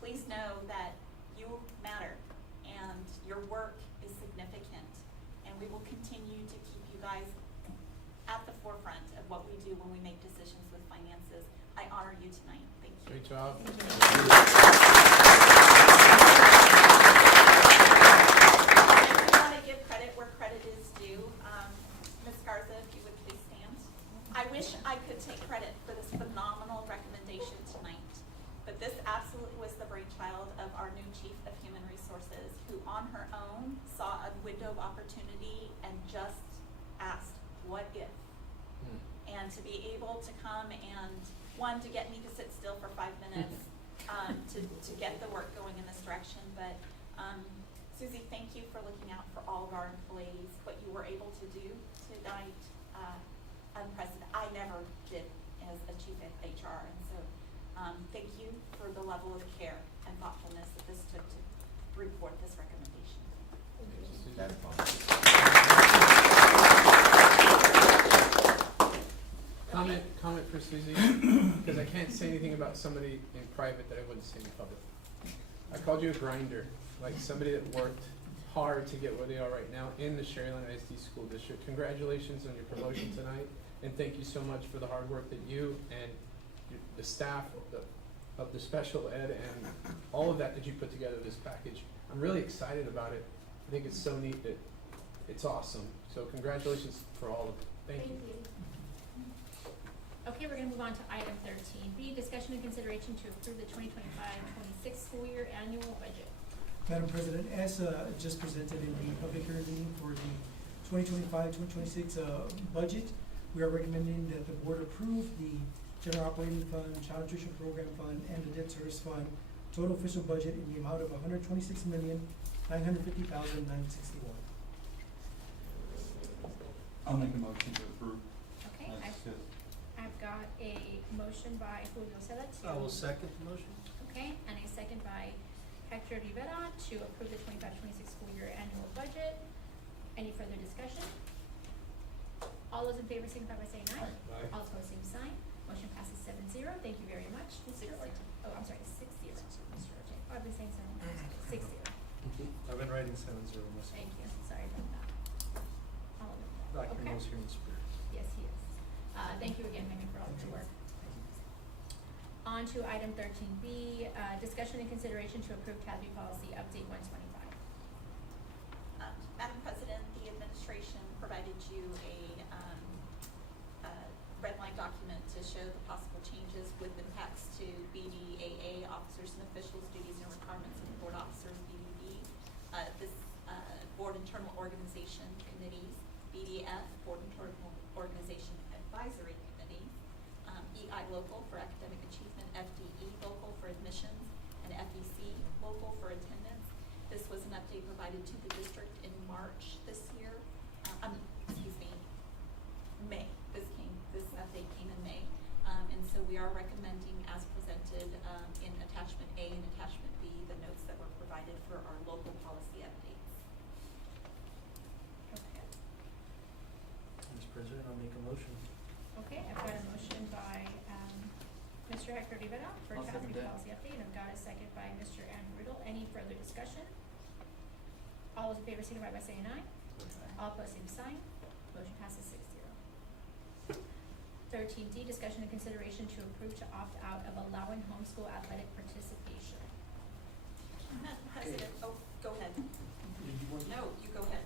please know that you matter and your work is significant, and we will continue to keep you guys at the forefront of what we do when we make decisions with finances. I honor you tonight. Thank you. Great job. I want to give credit where credit is due. Ms. Garza, if you would please stand. I wish I could take credit for this phenomenal recommendation tonight, but this absolutely was the brainchild of our new Chief of Human Resources, who on her own saw a window of opportunity and just asked, what if? And to be able to come and, one, to get me to sit still for 5 minutes, to get the work going in this direction. But Susie, thank you for looking out for all of our employees. What you were able to do tonight, unprecedented. I never did as a chief of HR, and so thank you for the level of care and thoughtfulness that this took to bring forth this recommendation. That's fine. Comment for Susie, because I can't say anything about somebody in private that I wouldn't say in public. I called you a grinder, like somebody that worked hard to get where they are right now in the Sharyland ISD School District. Congratulations on your promotion tonight, and thank you so much for the hard work that you and the staff of the special ed and all of that you put together this package. I'm really excited about it. I think it's so neat that it's awesome. So congratulations for all of it. Thank you. Okay, we're gonna move on to item 13B, discussion and consideration to approve the 2025-26 school year annual budget. Madam President, as just presented in the public hearing meeting for the 2025-2026 budget, we are recommending that the board approve the general operating fund, child nutrition program fund, and the debt service fund total official budget in the amount of $126,950,961. I'll make a motion to approve. Okay, I've got a motion by Julio Cela to. I will second the motion. Okay, and a second by Hector Rivera to approve the 25-26 school year annual budget. Any further discussion? All those in favor signify by saying aye. Aye. All opposed, same sign. Motion passes 7-0. Thank you very much. Mr. Orte. Oh, I'm sorry, 6-0. Mr. Orte. Oh, I've been saying 7. 6-0. I've been writing 7-0 myself. Thank you. Sorry about that. All of it. Dr. Okay. Mo's here in spirit. Yes, he is. Thank you again, Megan, for all of your work. On to item 13B, discussion and consideration to approve CASB policy update 125. Madam President, the administration provided you a red line document to show the possible changes with impacts to BDAA, officers and officials, duties and requirements of the board officers, BDB. This board internal organization committees, BDF, board internal organization advisory committee, EI local for academic achievement, FDE local for admissions, and FEC local for attendance. This was an update provided to the district in March this year. May. This update came in May. And so we are recommending as presented in attachment A and attachment B, the notes that were provided for our local policy updates. Okay. Mr. President, I'll make a motion. Okay, I've got a motion by Mr. Hector Rivera for I'll second CASB that. policy update, and I've got a second by Mr. Andrew Riddle. Any further discussion? All those in favor signify by saying aye. All opposed, same sign. Motion passes 6-0. 13D, discussion and consideration to approve to opt out of allowing homeschool athletic participation. Madam President, oh, go ahead. Did you want? No, you go ahead.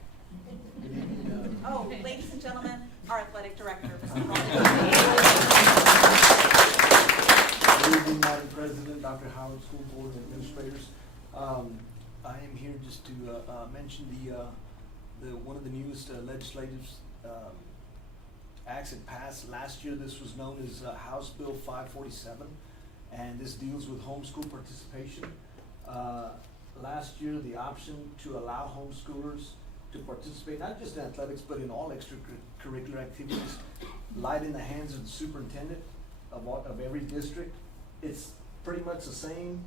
Good evening, Oh, ladies and gentlemen, our athletic director, Mr. Good evening, Madam President, Dr. Howard, School Board, and Administrators. I am here just to mention the one of the newest legislative acts that passed last year. This was known as House Bill 547, and this deals with homeschool participation. Last year, the option to allow homeschoolers to participate, not just in athletics, but in all extracurricular activities, lied in the hands of the superintendent of every district. It's pretty much the same.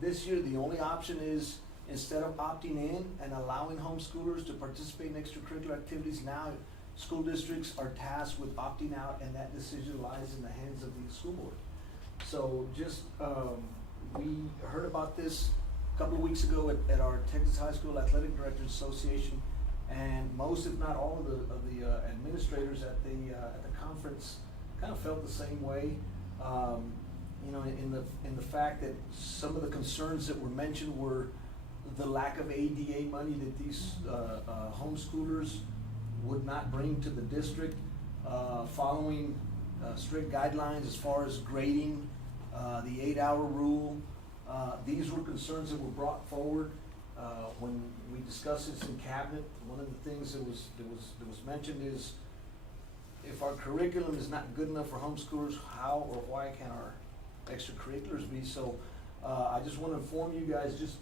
This year, the only option is, instead of opting in and allowing homeschoolers to participate in extracurricular activities, now school districts are tasked with opting out, and that decision lies in the hands of the school board. So just, we heard about this a couple of weeks ago at our Texas High School Athletic Directors Association, and most, if not all, of the administrators at the conference kind of felt the same way. You know, in the fact that some of the concerns that were mentioned were the lack of ADA money that these homeschoolers would not bring to the district, following strict guidelines as far as grading, the 8-hour rule. These were concerns that were brought forward when we discussed this in cabinet. One of the things that was mentioned is, if our curriculum is not good enough for homeschoolers, how or why can our extracurriculars be? So I just want to inform you guys, just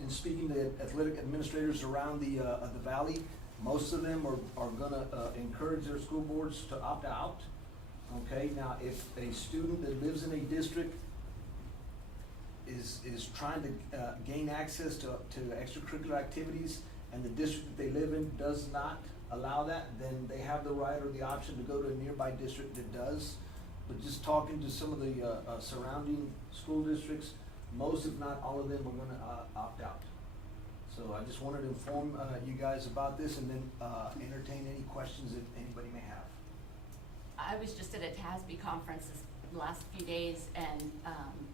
in speaking to athletic administrators around the valley, most of them are gonna encourage their school boards to opt out. Okay, now if a student that lives in a district is trying to gain access to extracurricular activities, and the district that they live in does not allow that, then they have the right or the option to go to a nearby district that does. But just talking to some of the surrounding school districts, most if not all of them are gonna opt out. So I just wanted to inform you guys about this, and then entertain any questions that anybody may have. I was just at a TASB conference this last few days, and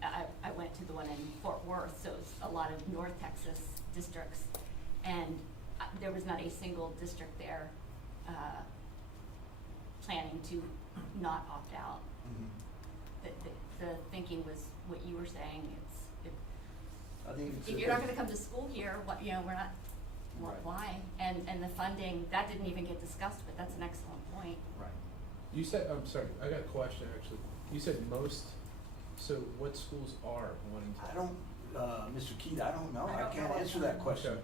I went to the one in Fort Worth, so it's a lot of North Texas districts, and there was not a single district there planning to not opt out. The thinking was what you were saying. I think it's if you're not going to come to school here, what, you know, we're not. Well, Right. why? And the funding, that didn't even get discussed, but that's an excellent point. Right. You said, I'm sorry, I got a question actually. You said most, so what schools are wanting to? I don't, Mr. Keith, I don't know. I I don't can't know. answer that question.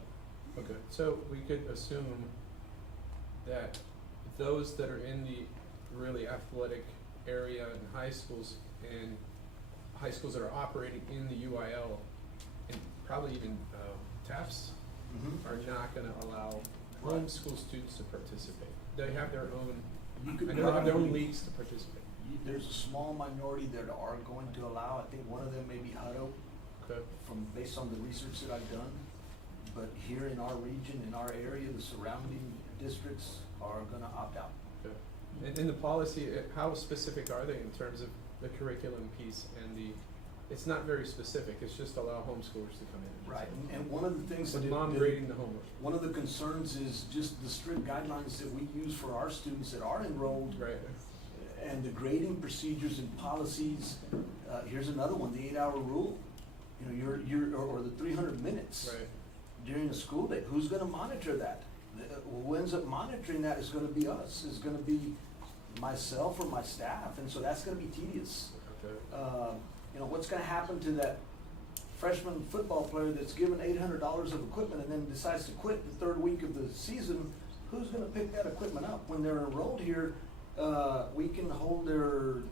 Okay, so we could assume that those that are in the really athletic area in high schools and high schools that are operating in the UIL and probably even TAFs Mhm. are not gonna allow Right. homeschool students to participate. They have their own, You could I know they have their own probably- leagues to participate. There's a small minority that are going to allow. I think one of them may be Hutto, Okay. based on the research that I've done. But here in our region, in our area, the surrounding districts are gonna opt out. Okay. In the policy, how specific are they in terms of the curriculum piece and it's not very specific, it's just allow homeschoolers to come in. Right, and one of the things With that. mom grading the homework. One of the concerns is just the strict guidelines that we use for our students that are enrolled. Right. And the grading procedures and policies, here's another one, the 8-hour rule. You know, or the 300 minutes. Right. During a school day, who's gonna monitor that? Who ends up monitoring that is gonna be us, is gonna be myself or my staff, and so that's gonna be tedious. Okay. You know, what's gonna happen to that freshman football player that's given $800 of equipment and then decides to quit the third week of the season? Who's gonna pick that equipment up? When they're enrolled here, we can hold their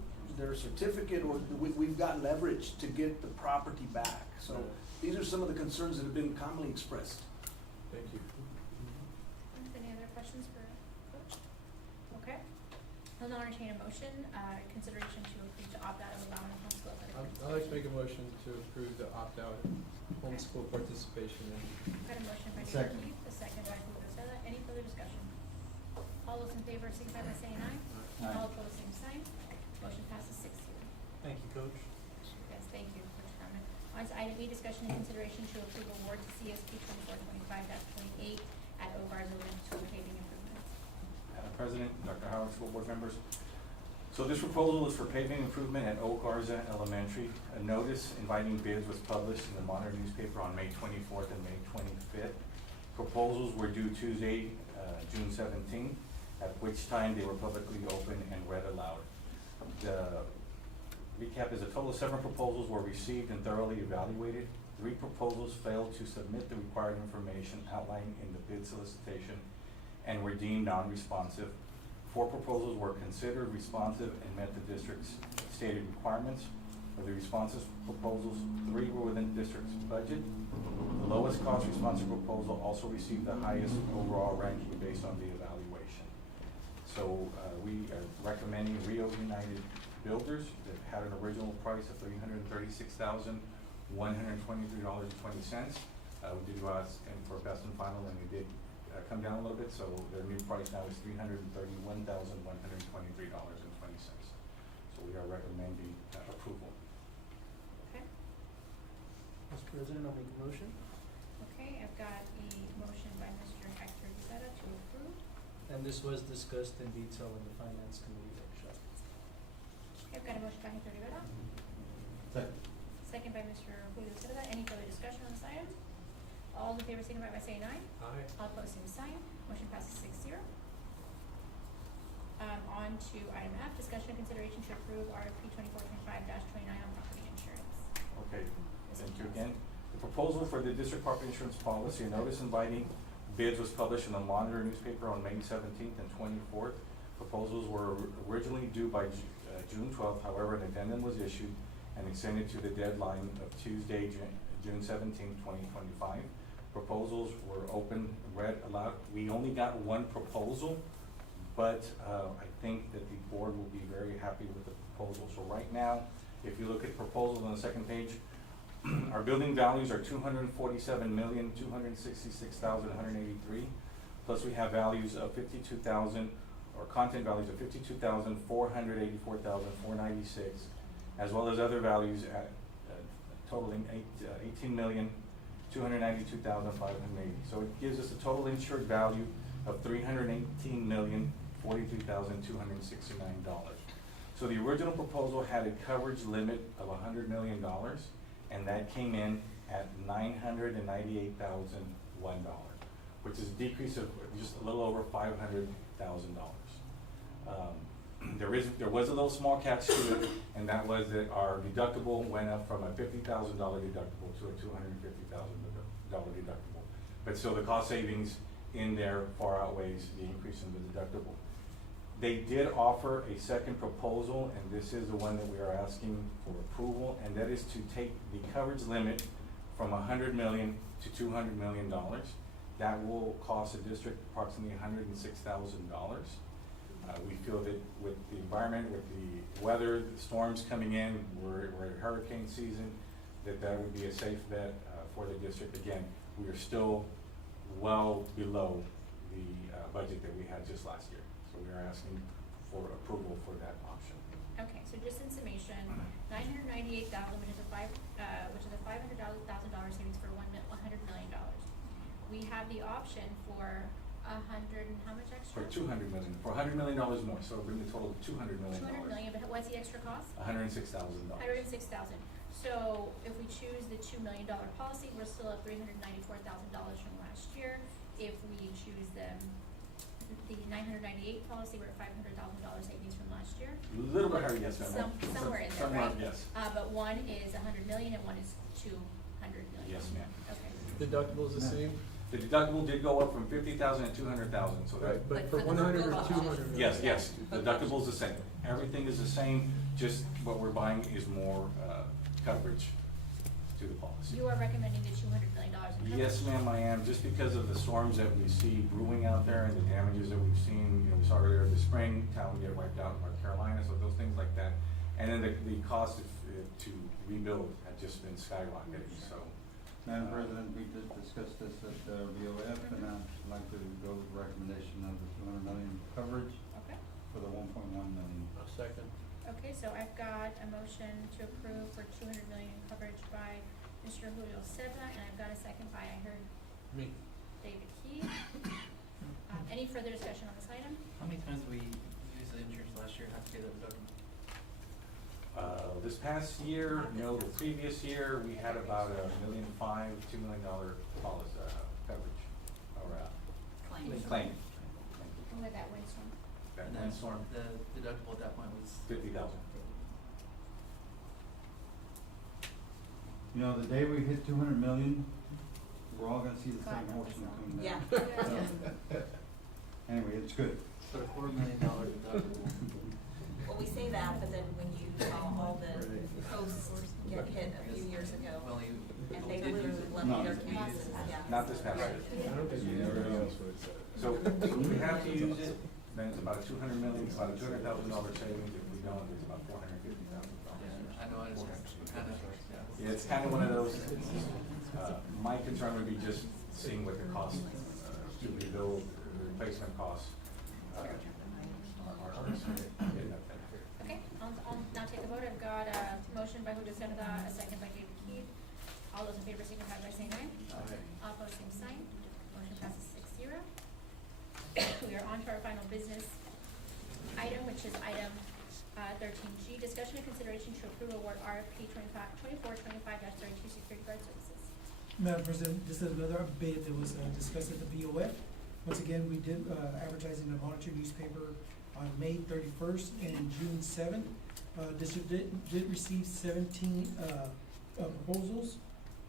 certificate, or we've got leverage to get the property back. So these are some of the concerns that have been commonly expressed. Thank you. Any other questions for Coach? Okay. I'll now entertain a motion, consideration to approve to opt out of allowing homeschool athletic. I'd like to make a motion to approve the opt-out homeschool participation. Got a motion by Second. David Keith, a second by Julio Cesar. Any further discussion? All those in favor signify by saying aye. Aye. All opposed, same sign. Motion passes 6-0. Thank you, Coach. Yes, thank you, Coach Carmen. On to item E, discussion and consideration to approve award to CSP 2425-28 at Eau Garza Elementary School paving improvements. Madam President, Dr. Howard, school board members. So this proposal is for paving improvement at Eau Garza Elementary. A notice inviting bids was published in the Monitor newspaper on May 24th and May 25th. Proposals were due Tuesday, June 17th, at which time they were publicly open and read aloud. The recap is a total of 7 proposals were received and thoroughly evaluated. 3 proposals failed to submit the required information outlined in the bid solicitation and were deemed non-responsive. 4 proposals were considered responsive and met the district's stated requirements. Of the responsive proposals, 3 were within the district's budget. The lowest cost responsive proposal also received the highest overall ranking based on the evaluation. So we are recommending Rio United Builders that had an original price of $336,123.20. We did go out for best and final, and we did come down a little bit, so their new price now is $331,123.20. So we are recommending approval. Okay. Mr. President, I'll make a motion. Okay, I've got a motion by Mr. Hector Rivera to approve. And this was discussed in detail in the finance committee workshop. Okay, I've got a motion by Hector Rivera, Second. second by Mr. Julio Cesar. Any further discussion on this item? All in favor signify by saying aye. Aye. All opposed, same sign. Motion passes 6-0. On to item F, discussion and consideration to approve RFP 2425-29 on property insurance. Okay, thank you again. The proposal for the district property insurance policy, a notice inviting bids was published in the Monitor newspaper on May 17th and 24th. Proposals were originally due by June 12th, however, an addendum was issued and extended to the deadline of Tuesday, June 17th, 2025. Proposals were open, read aloud. We only got 1 proposal, but I think that the board will be very happy with the proposal. So right now, if you look at proposals on the second page, our building values are $247,266,183. Plus we have values of 52,000, or content values of 52,484,496, as well as other values at totaling 18,292,580. So it gives us a total insured value of $318,043,269. So the original proposal had a coverage limit of $100 million, and that came in at $998,001, which is a decrease of just a little over $500,000. There was a little small catch to it, and that was that our deductible went up from a $50,000 deductible to a $250,000 deductible. But still, the cost savings in there far outweighs the increase in the deductible. They did offer a second proposal, and this is the one that we are asking for approval, and that is to take the coverage limit from $100 million to $200 million. That will cost the district approximately $106,000. We feel that with the environment, with the weather, the storms coming in, we're in hurricane season, that would be a safe bet for the district. Again, we are still well below the budget that we had just last year. So we are asking for approval for that option. Okay, so just in summation, $998,000, which is a $500,000 savings for $100 million. We have the option for $100 and how much extra? For $200 million, for $100 million more, so it'll bring the total to $200 million. 200 million, but what's the extra cost? $106,000. 106,000. So if we choose the $2 million policy, we're still at $394,000 from last year. If we choose the 998 policy, we're at $500,000 savings from last year. A little bit higher, yes, ma'am. Somewhere in there, Somewhere, right? yes. But one is 100 million and one is 200 million. Yes, ma'am. Okay. Deductible is the same? The deductible did go up from 50,000 to 200,000, so that. Right, but for for the 100 or full 200? Yes, yes, the deductible's the same. Everything is the same, just what we're buying is more, coverage to the policy. You are recommending the $200 million in coverage? Yes, ma'am, I am, just because of the storms that we see brewing out there and the damages that we've seen, we saw earlier this spring, town get wiped out in North Carolina, so those things like that. And then the cost to rebuild had just been skyrocketing, so. Madam President, we just discussed this at BOF, and I'd like to go with the recommendation of the 200 million coverage Okay. for the 1.1 million. A second. Okay, so I've got a motion to approve for 200 million coverage by Mr. Julio Serna, and I've got a second by, I heard Me. David Key. Any further discussion on this item? How many times we used the insurance last year and have to pay that deductible? This past year, no, the previous year, we had about $1.5 million, $2 million policy, coverage, or, Claims. claim. What about that windstorm? That And then windstorm, the deductible at that point was 50,000. You know, the day we hit 200 million, we're all gonna see the God, same no, motion that's not- coming Yeah. down. Anyway, it's good. But $250,000 deductible. Well, we say that, but then when you saw all the posts get hit a few years ago, Well, you. and they did literally use it. levied their campuses, yeah. Not this past year. I don't think anybody else would say. So if we have to use it, then it's about $200 million, it's about a $200,000 savings. If we don't, it's about $450,000. Yeah, I know, I just kind of, yeah. Yeah, it's kind of one of those, my concern would be just seeing what the cost, to rebuild, the replacement costs. are getting up there. Okay, I'll now take a vote. I've got a motion by Julio Serna, a second by David Key. All those in favor signify by saying aye. All opposed, same sign. Motion passes 6-0. We are on to our final business item, which is item 13G, discussion and consideration to approve award RFP 2425-32 security guard services. Madam President, this is another bid that was discussed at the BOF. Once again, we did advertise in the Monitor newspaper on May 31st and June 7th. District did receive 17 proposals.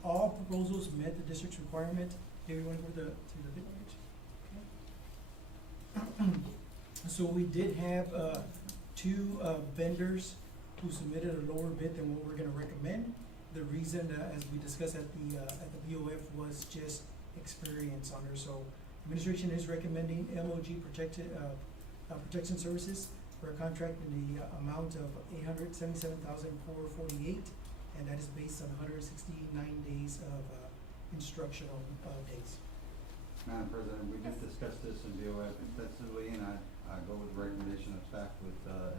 All proposals met the district's requirement. Everyone go to the bid page. So we did have two vendors who submitted a lower bid than what we're gonna recommend. The reason, as we discussed at the BOF, was just experience on her. So administration is recommending MOG Protection Services for a contract in the amount of $877,448, and that is based on 169 days of instructional days. Madam President, we did discuss this in BOF extensively, and I go with the recommendation of staff with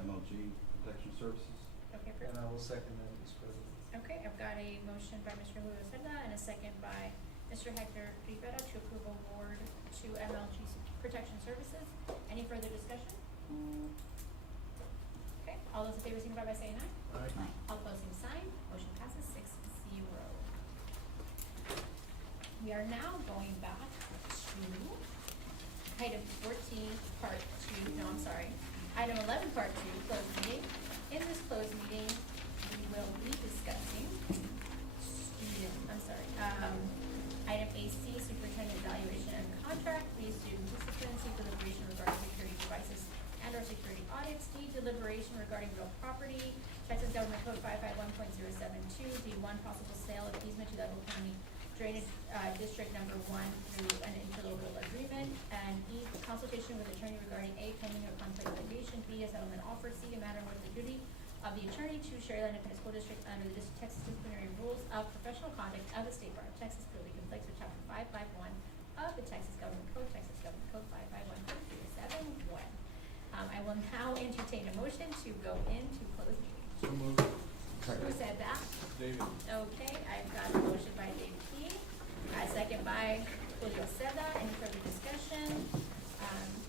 MLG Protection Services. Okay, And I will second that, Mr. President. Okay, I've got a motion by Mr. Julio Serna and a second by Mr. Hector Rivera to approve award to MLG Protection Services. Any further discussion? Okay, all those in favor signify by saying aye. Aye. All opposed, same sign. Motion passes 6-0. We are now going back to item 14, part 2, no, I'm sorry. Item 11, part 2, closed meeting. In this closed meeting, we will be discussing item AC, superintendent evaluation and contract, B, student discipline, C, deliberation regarding security devices and or security audits, D, deliberation regarding real property, Texas Government Code 551.072, D1, possible sale of easement to the Oakland County Drainage District Number 1 through an interlocal agreement, and E, consultation with attorney regarding A, pending or conflict litigation, B, a settlement offer, C, a matter where the duty of the attorney to Sharyland Independent School District under the Texas disciplinary rules of professional conduct of the State Bar of Texas clearly conflicts with Chapter 551 of the Texas Government Code, Texas Government Code 551.071. I will will now entertain a motion to go into closed meeting. So moved. Who said that? David. Okay, I've got a motion by David Key, a second by Julio Seda. Any further discussion?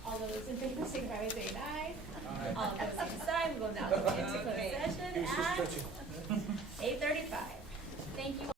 All those in favor, signify by saying aye. Aye. All opposed, same sign. We will now go into closed session He was just at stretching. 8:35. Thank you.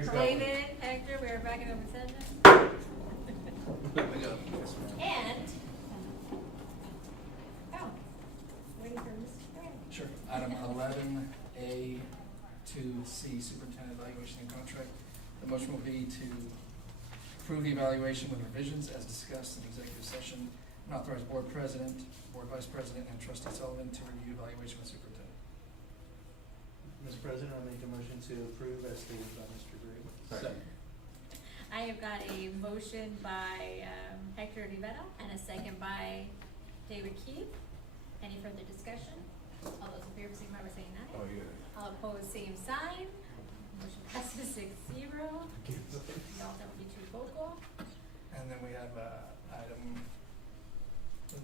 Praise God. David, Hector, we are back in open session. And, oh, waiting for Mr. Grant. Sure. Item 11A to C, superintendent evaluation and contract. The motion will be to approve the evaluation with revisions as discussed in executive session and authorize board president, board vice president, and trustee Sullivan to review evaluation with superintendent. Mr. President, I'll make a motion to approve as stated by Mr. Gray. Second. I have got a motion by Hector Rivera and a second by David Keith. Any further discussion? All those in favor, signify by saying aye. Oh, yeah. All opposed, same sign. Motion passes 6-0. Y'all don't be too vocal. And then we have item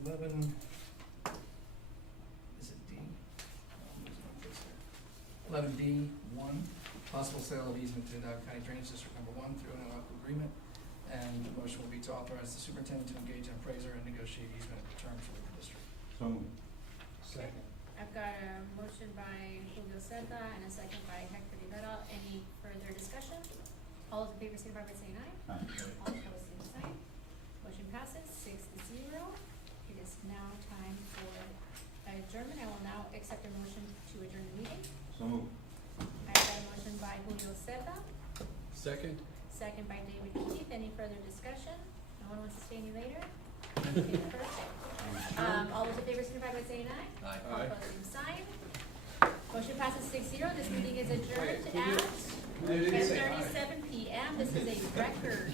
11, is it D? Oh, I'm losing my place here. 11D1, possible sale of easement to Dow County Drainage District Number 1 through an interlocal agreement. And the motion will be to authorize the superintendent to engage an appraiser and negotiate easement terms for the district. So moved. Second. I've got a motion by Julio Zeta and a second by Hector Rivera. Any further discussion? All those in favor, signify by saying aye. Aye. All opposed, same sign. Motion passes 6-0. It is now time for adjournment. I will now accept a motion to adjourn the meeting. So moved. I've got a motion by Julio Zeta, Second? second by David Keith. Any further discussion? No one wants to stay any later? Okay, perfect. All those in favor, signify by saying aye. Aye. All Aye. opposed, same sign. Motion passes 6-0. This meeting is adjourned Wait, who did- at who did it say aye? 10:37 PM. This is a record.